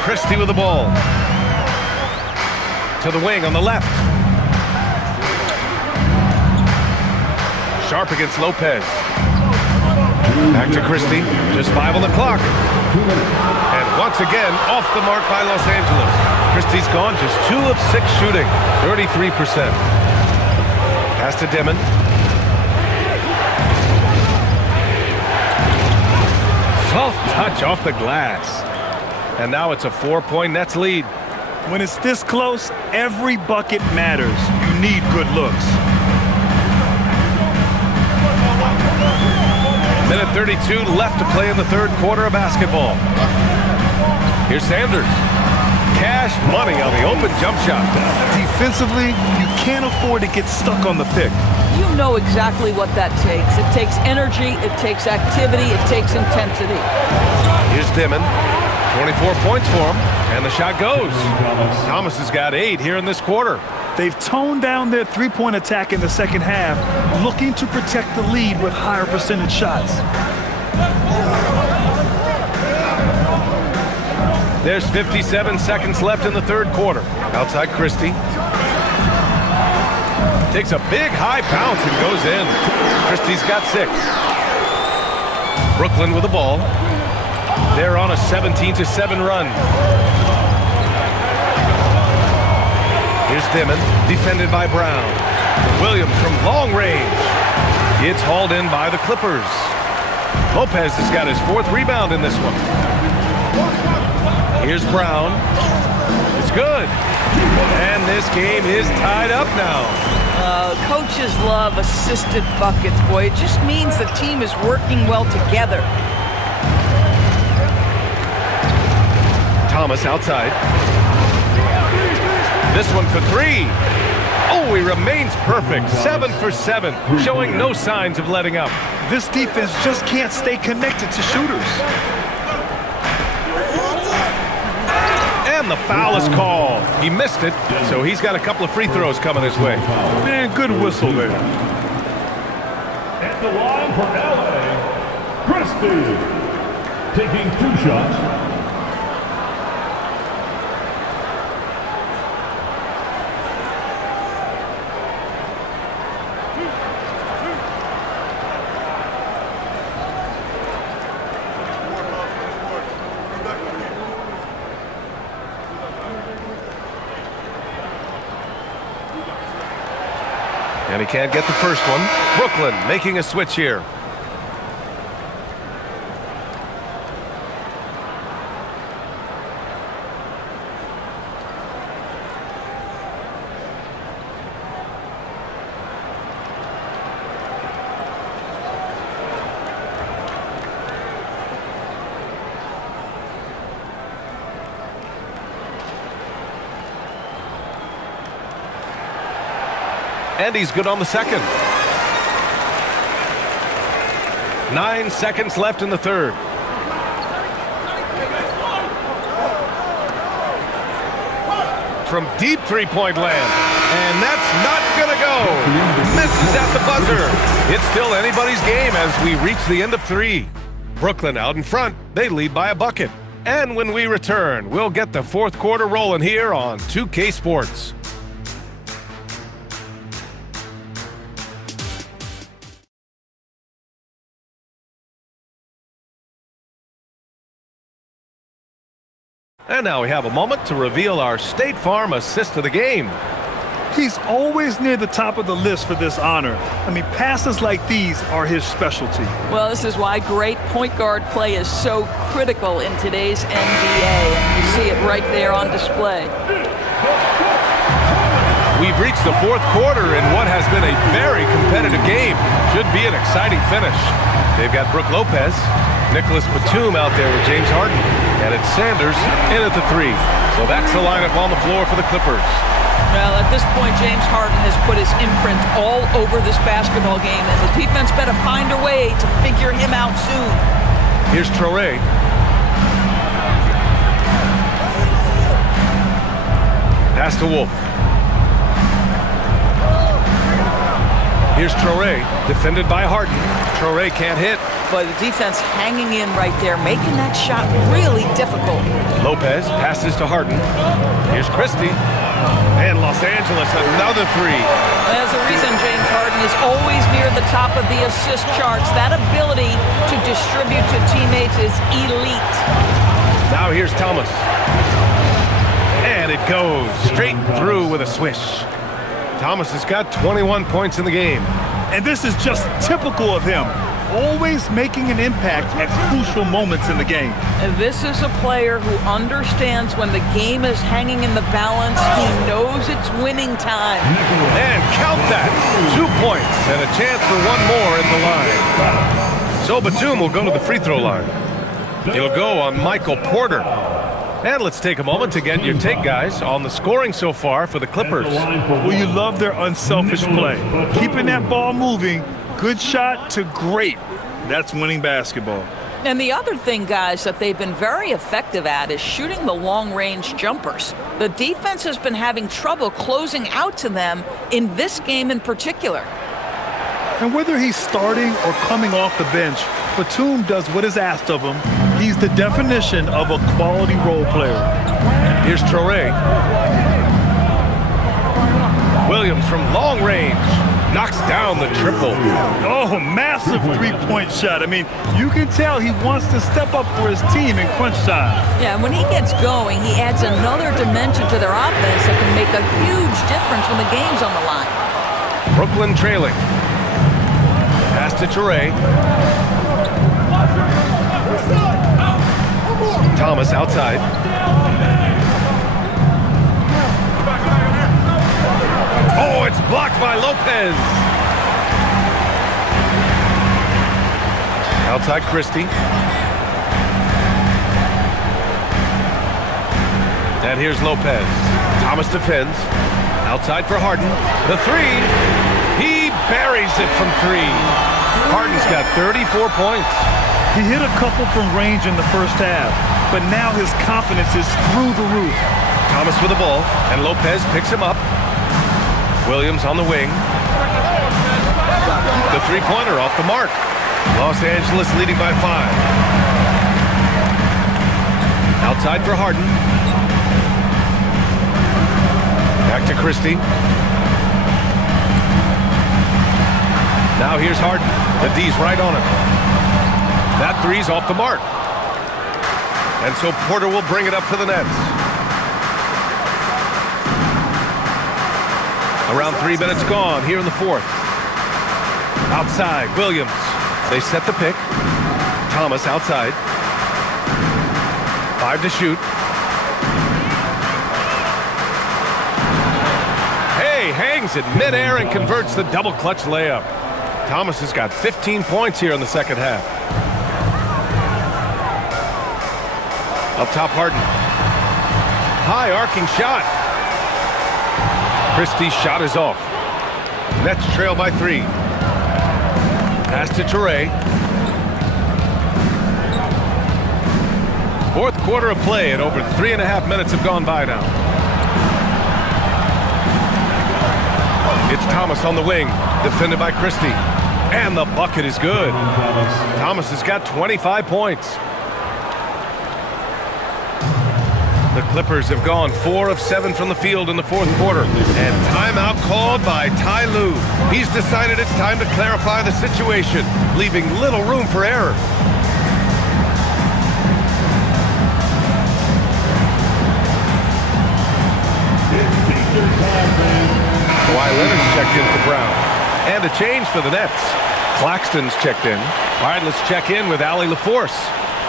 Christie with the ball. To the wing on the left. Sharp against Lopez. Back to Christie. Just 5 on the clock. And once again, off the mark by Los Angeles. Christie's gone just 2 of 6 shooting. 33%. Pass to Dimon. Soft touch off the glass. And now it's a 4-point Nets lead. When it's this close, every bucket matters. You need good looks. Minute 32 left to play in the third quarter of basketball. Here's Sanders. Cash money on the open jump shot. Defensively, you can't afford to get stuck on the pick. You know exactly what that takes. It takes energy, it takes activity, it takes intensity. Here's Dimon. 24 points for him, and the shot goes. Thomas has got 8 here in this quarter. They've toned down their three-point attack in the second half, looking to protect the lead with higher percentage shots. There's 57 seconds left in the third quarter. Outside Christie. Takes a big high bounce and goes in. Christie's got 6. Brooklyn with the ball. They're on a 17-7 run. Here's Dimon, defended by Brown. Williams from long range. It's hauled in by the Clippers. Lopez has got his 4th rebound in this one. Here's Brown. It's good. And this game is tied up now. Coaches love assisted buckets, boy. It just means the team is working well together. Thomas outside. This one for 3. Oh, he remains perfect. 7 for 7, showing no signs of letting up. This defense just can't stay connected to shooters. And the foul is called. He missed it, so he's got a couple of free throws coming his way. Man, good whistle there. At the line for LA, Christie. Taking 2 shots. And he can't get the first one. Brooklyn making a switch here. And he's good on the second. 9 seconds left in the third. From deep three-point land. And that's not going to go. Misses at the buzzer. It's still anybody's game as we reach the end of 3. Brooklyn out in front. They lead by a bucket. And when we return, we'll get the fourth quarter rolling here on 2K Sports. And now we have a moment to reveal our State Farm assist of the game. He's always near the top of the list for this honor. I mean, passes like these are his specialty. Well, this is why great point guard play is so critical in today's NBA. And you see it right there on display. We've reached the fourth quarter in what has been a very competitive game. Should be an exciting finish. They've got Brook Lopez, Nicholas Batum out there with James Harden, and it's Sanders in at the 3. So that's the lineup on the floor for the Clippers. Well, at this point, James Harden has put his imprint all over this basketball game, and the defense better find a way to figure him out soon. Here's Traoré. Pass to Wolf. Here's Traoré, defended by Harden. Traoré can't hit. But the defense hanging in right there, making that shot really difficult. Lopez passes to Harden. Here's Christie. And Los Angeles, another 3. There's a reason James Harden is always near the top of the assist charts. That ability to distribute to teammates is elite. Now here's Thomas. And it goes straight through with a swish. Thomas has got 21 points in the game. And this is just typical of him. Always making an impact at crucial moments in the game. And this is a player who understands when the game is hanging in the balance. He knows it's winning time. And count that. 2 points and a chance for one more in the line. So Batum will go to the free throw line. He'll go on Michael Porter. And let's take a moment to get your take, guys, on the scoring so far for the Clippers. Well, you love their unselfish play. Keeping that ball moving, good shot to great. That's winning basketball. And the other thing, guys, that they've been very effective at is shooting the long-range jumpers. The defense has been having trouble closing out to them in this game in particular. And whether he's starting or coming off the bench, Batum does what is asked of him. He's the definition of a quality role player. Here's Traoré. Williams from long range knocks down the triple. Oh, massive three-point shot. I mean, you can tell he wants to step up for his team in crunch time. Yeah, when he gets going, he adds another dimension to their offense that can make a huge difference when the game's on the line. Brooklyn trailing. Pass to Traoré. Thomas outside. Oh, it's blocked by Lopez. Outside Christie. And here's Lopez. Thomas defends. Outside for Harden. The 3. He buries it from 3. Harden's got 34 points. He hit a couple from range in the first half, but now his confidence is through the roof. Thomas with the ball, and Lopez picks him up. Williams on the wing. The three-pointer off the mark. Los Angeles leading by 5. Outside for Harden. Back to Christie. Now here's Harden. The D's right on him. That 3's off the mark. And so Porter will bring it up for the Nets. Around 3 minutes gone here in the fourth. Outside, Williams. They set the pick. Thomas outside. 5 to shoot. Hey, hangs it midair and converts the double clutch layup. Thomas has got 15 points here in the second half. Up top, Harden. High arcing shot. Christie's shot is off. Nets trail by 3. Pass to Traoré. Fourth quarter of play, and over 3.5 minutes have gone by now. It's Thomas on the wing, defended by Christie. And the bucket is good. Thomas has got 25 points. Clippers have gone 4 of 7 from the field in the fourth quarter. And timeout called by Ty Lue. He's decided it's time to clarify the situation, leaving little room for error. Kawhi Leonard's checked in for Brown. And a change for the Nets. Claxton's checked in. All right, let's check in with Allie LaForce.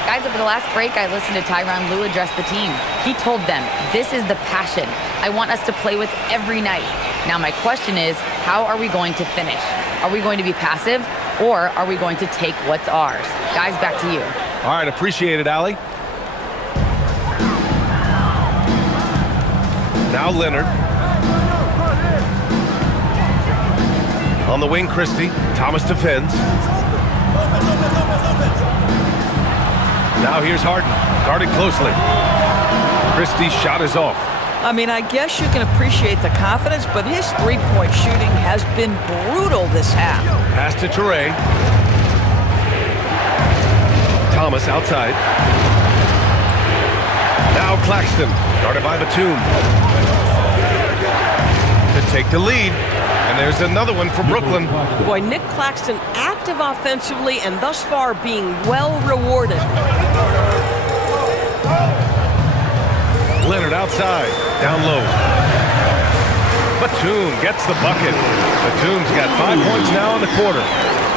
Guys, over the last break, I listened to Tyronn Lue address the team. He told them, this is the passion I want us to play with every night. Now, my question is, how are we going to finish? Are we going to be passive, or are we going to take what's ours? Guys, back to you. All right, appreciate it, Allie. Now Leonard. On the wing, Christie. Thomas defends. Now here's Harden, guarded closely. Christie's shot is off. I mean, I guess you can appreciate the confidence, but his three-point shooting has been brutal this half. Pass to Toure. Thomas outside. Now Claxton, guarded by Batum. To take the lead. And there's another one for Brooklyn. Boy, Nick Claxton active offensively and thus far being well rewarded. Leonard outside, down low. Batum gets the bucket. Batum's got 5 points now in the quarter.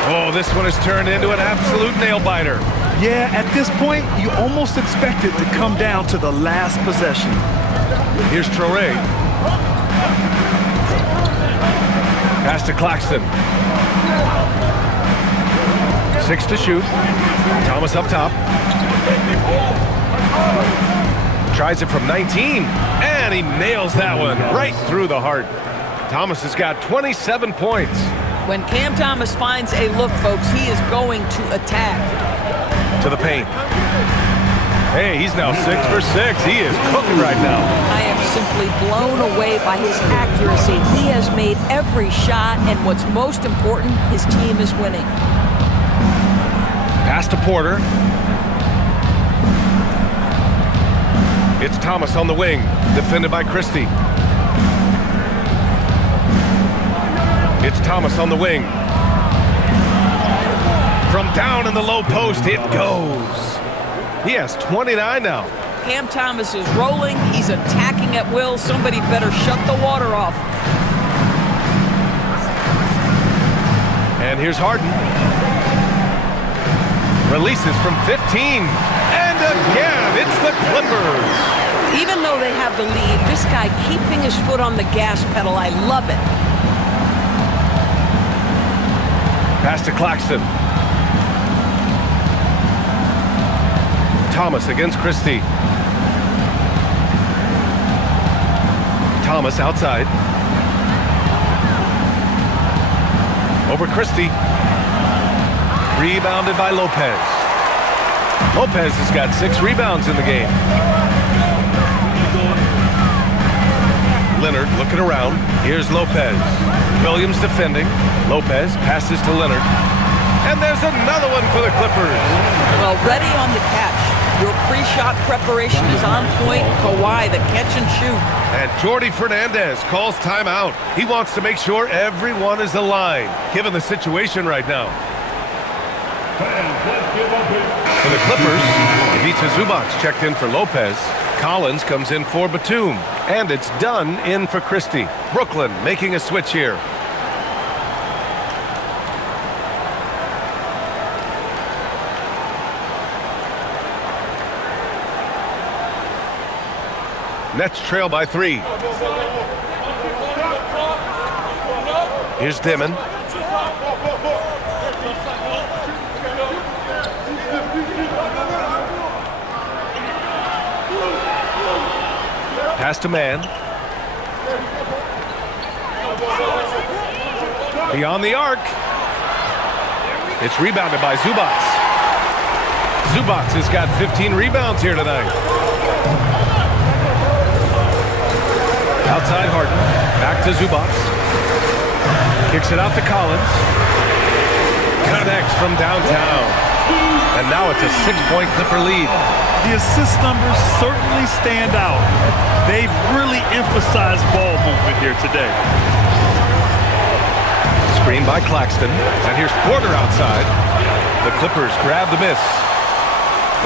Oh, this one has turned into an absolute nail-biter. Yeah, at this point, you almost expect it to come down to the last possession. Here's Toure. Pass to Claxton. 6 to shoot. Thomas up top. Tries it from 19, and he nails that one right through the heart. Thomas has got 27 points. When Cam Thomas finds a look, folks, he is going to attack. To the paint. Hey, he's now 6 for 6. He is cooking right now. I am simply blown away by his accuracy. He has made every shot, and what's most important, his team is winning. Pass to Porter. It's Thomas on the wing, defended by Christie. It's Thomas on the wing. From down in the low post, it goes. He has 29 now. Cam Thomas is rolling. He's attacking at will. Somebody better shut the water off. And here's Harden. Releases from 15. And again, it's the Clippers. Even though they have the lead, this guy keeping his foot on the gas pedal, I love it. Pass to Claxton. Thomas against Christie. Thomas outside. Over Christie. Rebounded by Lopez. Lopez has got 6 rebounds in the game. Leonard looking around. Here's Lopez. Williams defending. Lopez passes to Leonard. And there's another one for the Clippers. Well, ready on the catch. Your pre-shot preparation is on point. Kawhi, the catch and shoot. And Jordi Fernandez calls timeout. He wants to make sure everyone is aligned, given the situation right now. For the Clippers, Ivica Zubac checked in for Lopez. Collins comes in for Batum. And it's done in for Christie. Brooklyn making a switch here. Nets trail by 3. Here's Dimon. Pass to Man. Beyond the arc. It's rebounded by Zubac. Zubac has got 15 rebounds here tonight. Outside Harden. Back to Zubac. Kicks it out to Collins. Connects from downtown. And now it's a 6-point Clipper lead. The assist numbers certainly stand out. They've really emphasized ball movement here today. Screen by Claxton. And here's Porter outside. The Clippers grab the miss.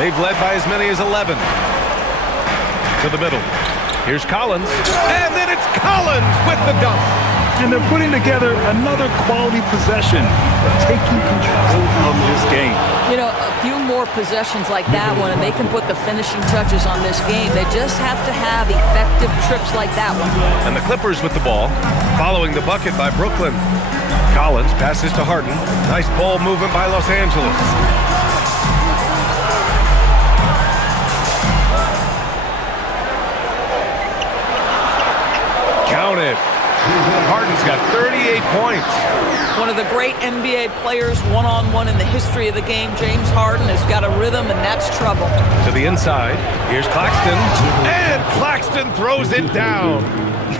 They've led by as many as 11. To the middle. Here's Collins. And then it's Collins with the dunk. And they're putting together another quality possession, taking control of this game. You know, a few more possessions like that one, and they can put the finishing touches on this game. They just have to have effective trips like that one. And the Clippers with the ball, following the bucket by Brooklyn. Collins passes to Harden. Nice ball movement by Los Angeles. Count it. Harden's got 38 points. One of the great NBA players one-on-one in the history of the game, James Harden, has got a rhythm, and that's trouble. To the inside. Here's Claxton. And Claxton throws it down.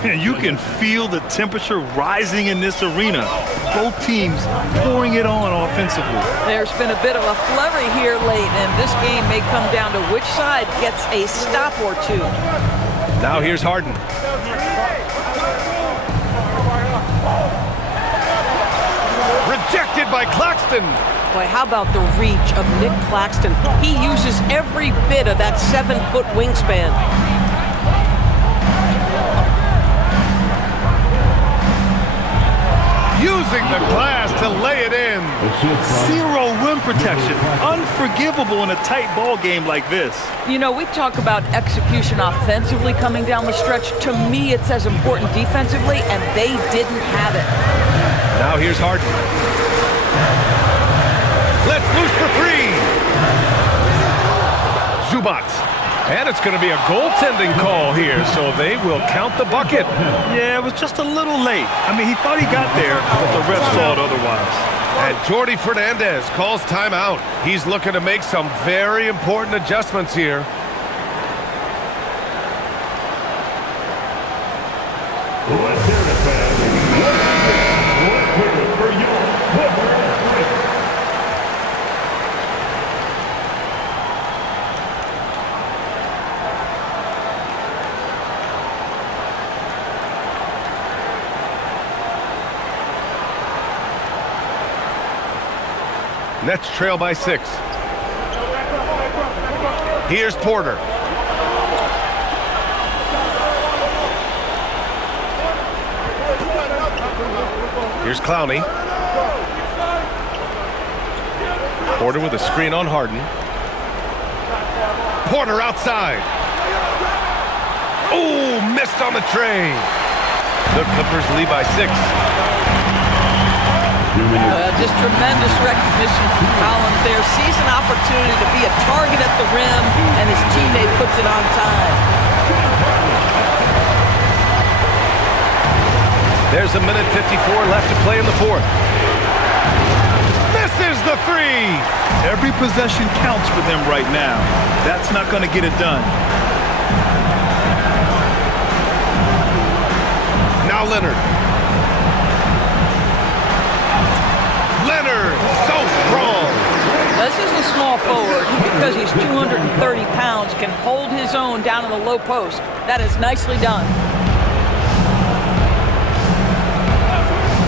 You can feel the temperature rising in this arena. Both teams pouring it on offensively. There's been a bit of a flurry here late, and this game may come down to which side gets a stop or two. Now here's Harden. Rejected by Claxton. Boy, how about the reach of Nick Claxton? He uses every bit of that 7-foot wingspan. Using the glass to lay it in. Zero rim protection. Unforgivable in a tight ball game like this. You know, we talk about execution offensively coming down the stretch. To me, it's as important defensively, and they didn't have it. Now here's Harden. Let's loose for three. Zubac. And it's going to be a goaltending call here, so they will count the bucket. Yeah, it was just a little late. I mean, he thought he got there, but the ref saw it otherwise. And Jordi Fernandez calls timeout. He's looking to make some very important adjustments here. Let's hear it, fans. One quick for you. Nets trail by 6. Here's Porter. Here's Clowney. Porter with a screen on Harden. Porter outside. Oh, missed on the tray. The Clippers lead by 6. Just tremendous recognition from Collins there. Sees an opportunity to be a target at the rim, and his teammate puts it on time. There's a minute 54 left to play in the fourth. Misses the three. Every possession counts for them right now. That's not going to get it done. Now Leonard. Leonard, so strong. This is a small forward who, because he's 230 pounds, can hold his own down in the low post. That is nicely done.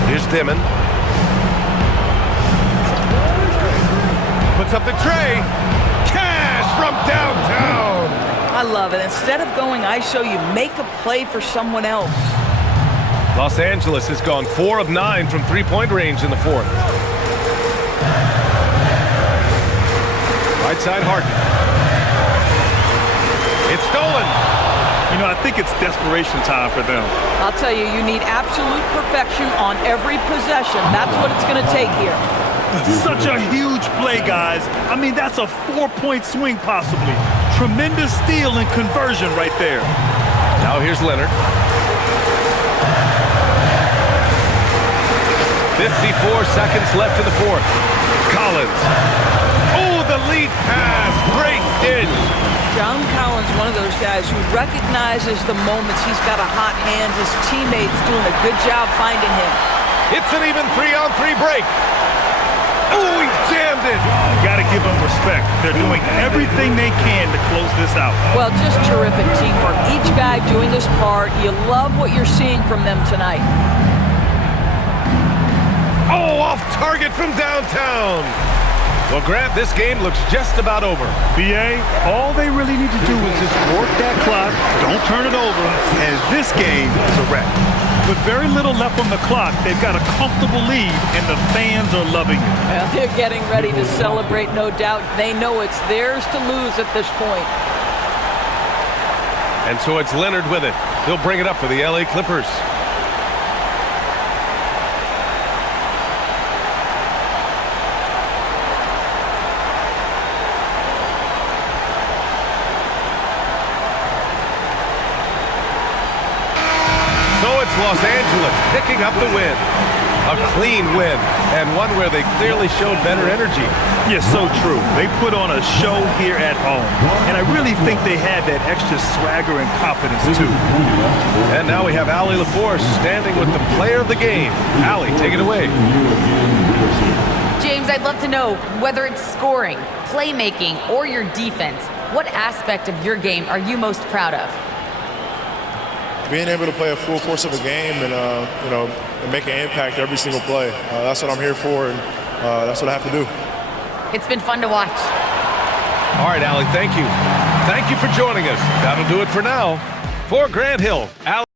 Here's Dimon. Puts up the tray. Cash from downtown. I love it. Instead of going ISO, you make a play for someone else. Los Angeles has gone 4 of 9 from three-point range in the fourth. Right side Harden. It's stolen. You know, I think it's desperation time for them. I'll tell you, you need absolute perfection on every possession. That's what it's going to take here. Such a huge play, guys. I mean, that's a 4-point swing possibly. Tremendous steal and conversion right there. Now here's Leonard. 54 seconds left in the fourth. Collins. Oh, the lead pass. Great dish. John Collins, one of those guys who recognizes the moments he's got a hot hand. His teammates doing a good job finding him. It's an even 3-on-3 break. Oh, he jammed it. You got to give them respect. They're doing everything they can to close this out. Well, just terrific teamwork. Each guy doing his part. You love what you're seeing from them tonight. Oh, off target from downtown. Well, Grant, this game looks just about over. BA, all they really need to do is just work that clock, don't turn it over, and this game is a wrap. With very little left on the clock, they've got a comfortable lead, and the fans are loving it. Well, they're getting ready to celebrate, no doubt. They know it's theirs to lose at this point. And so it's Leonard with it. He'll bring it up for the LA Clippers. Los Angeles picking up the win. A clean win, and one where they clearly showed better energy. Yes, so true. They put on a show here at home, and I really think they had that extra swagger and confidence, too. And now we have Allie LaForce standing with the player of the game. Allie, take it away. James, I'd love to know whether it's scoring, playmaking, or your defense. What aspect of your game are you most proud of? Being able to play a full course of a game and, and make an impact every single play. That's what I'm here for, and that's what I have to do. It's been fun to watch. All right, Allie, thank you. Thank you for joining us. That'll do it for now. For Grant Hill, Allie.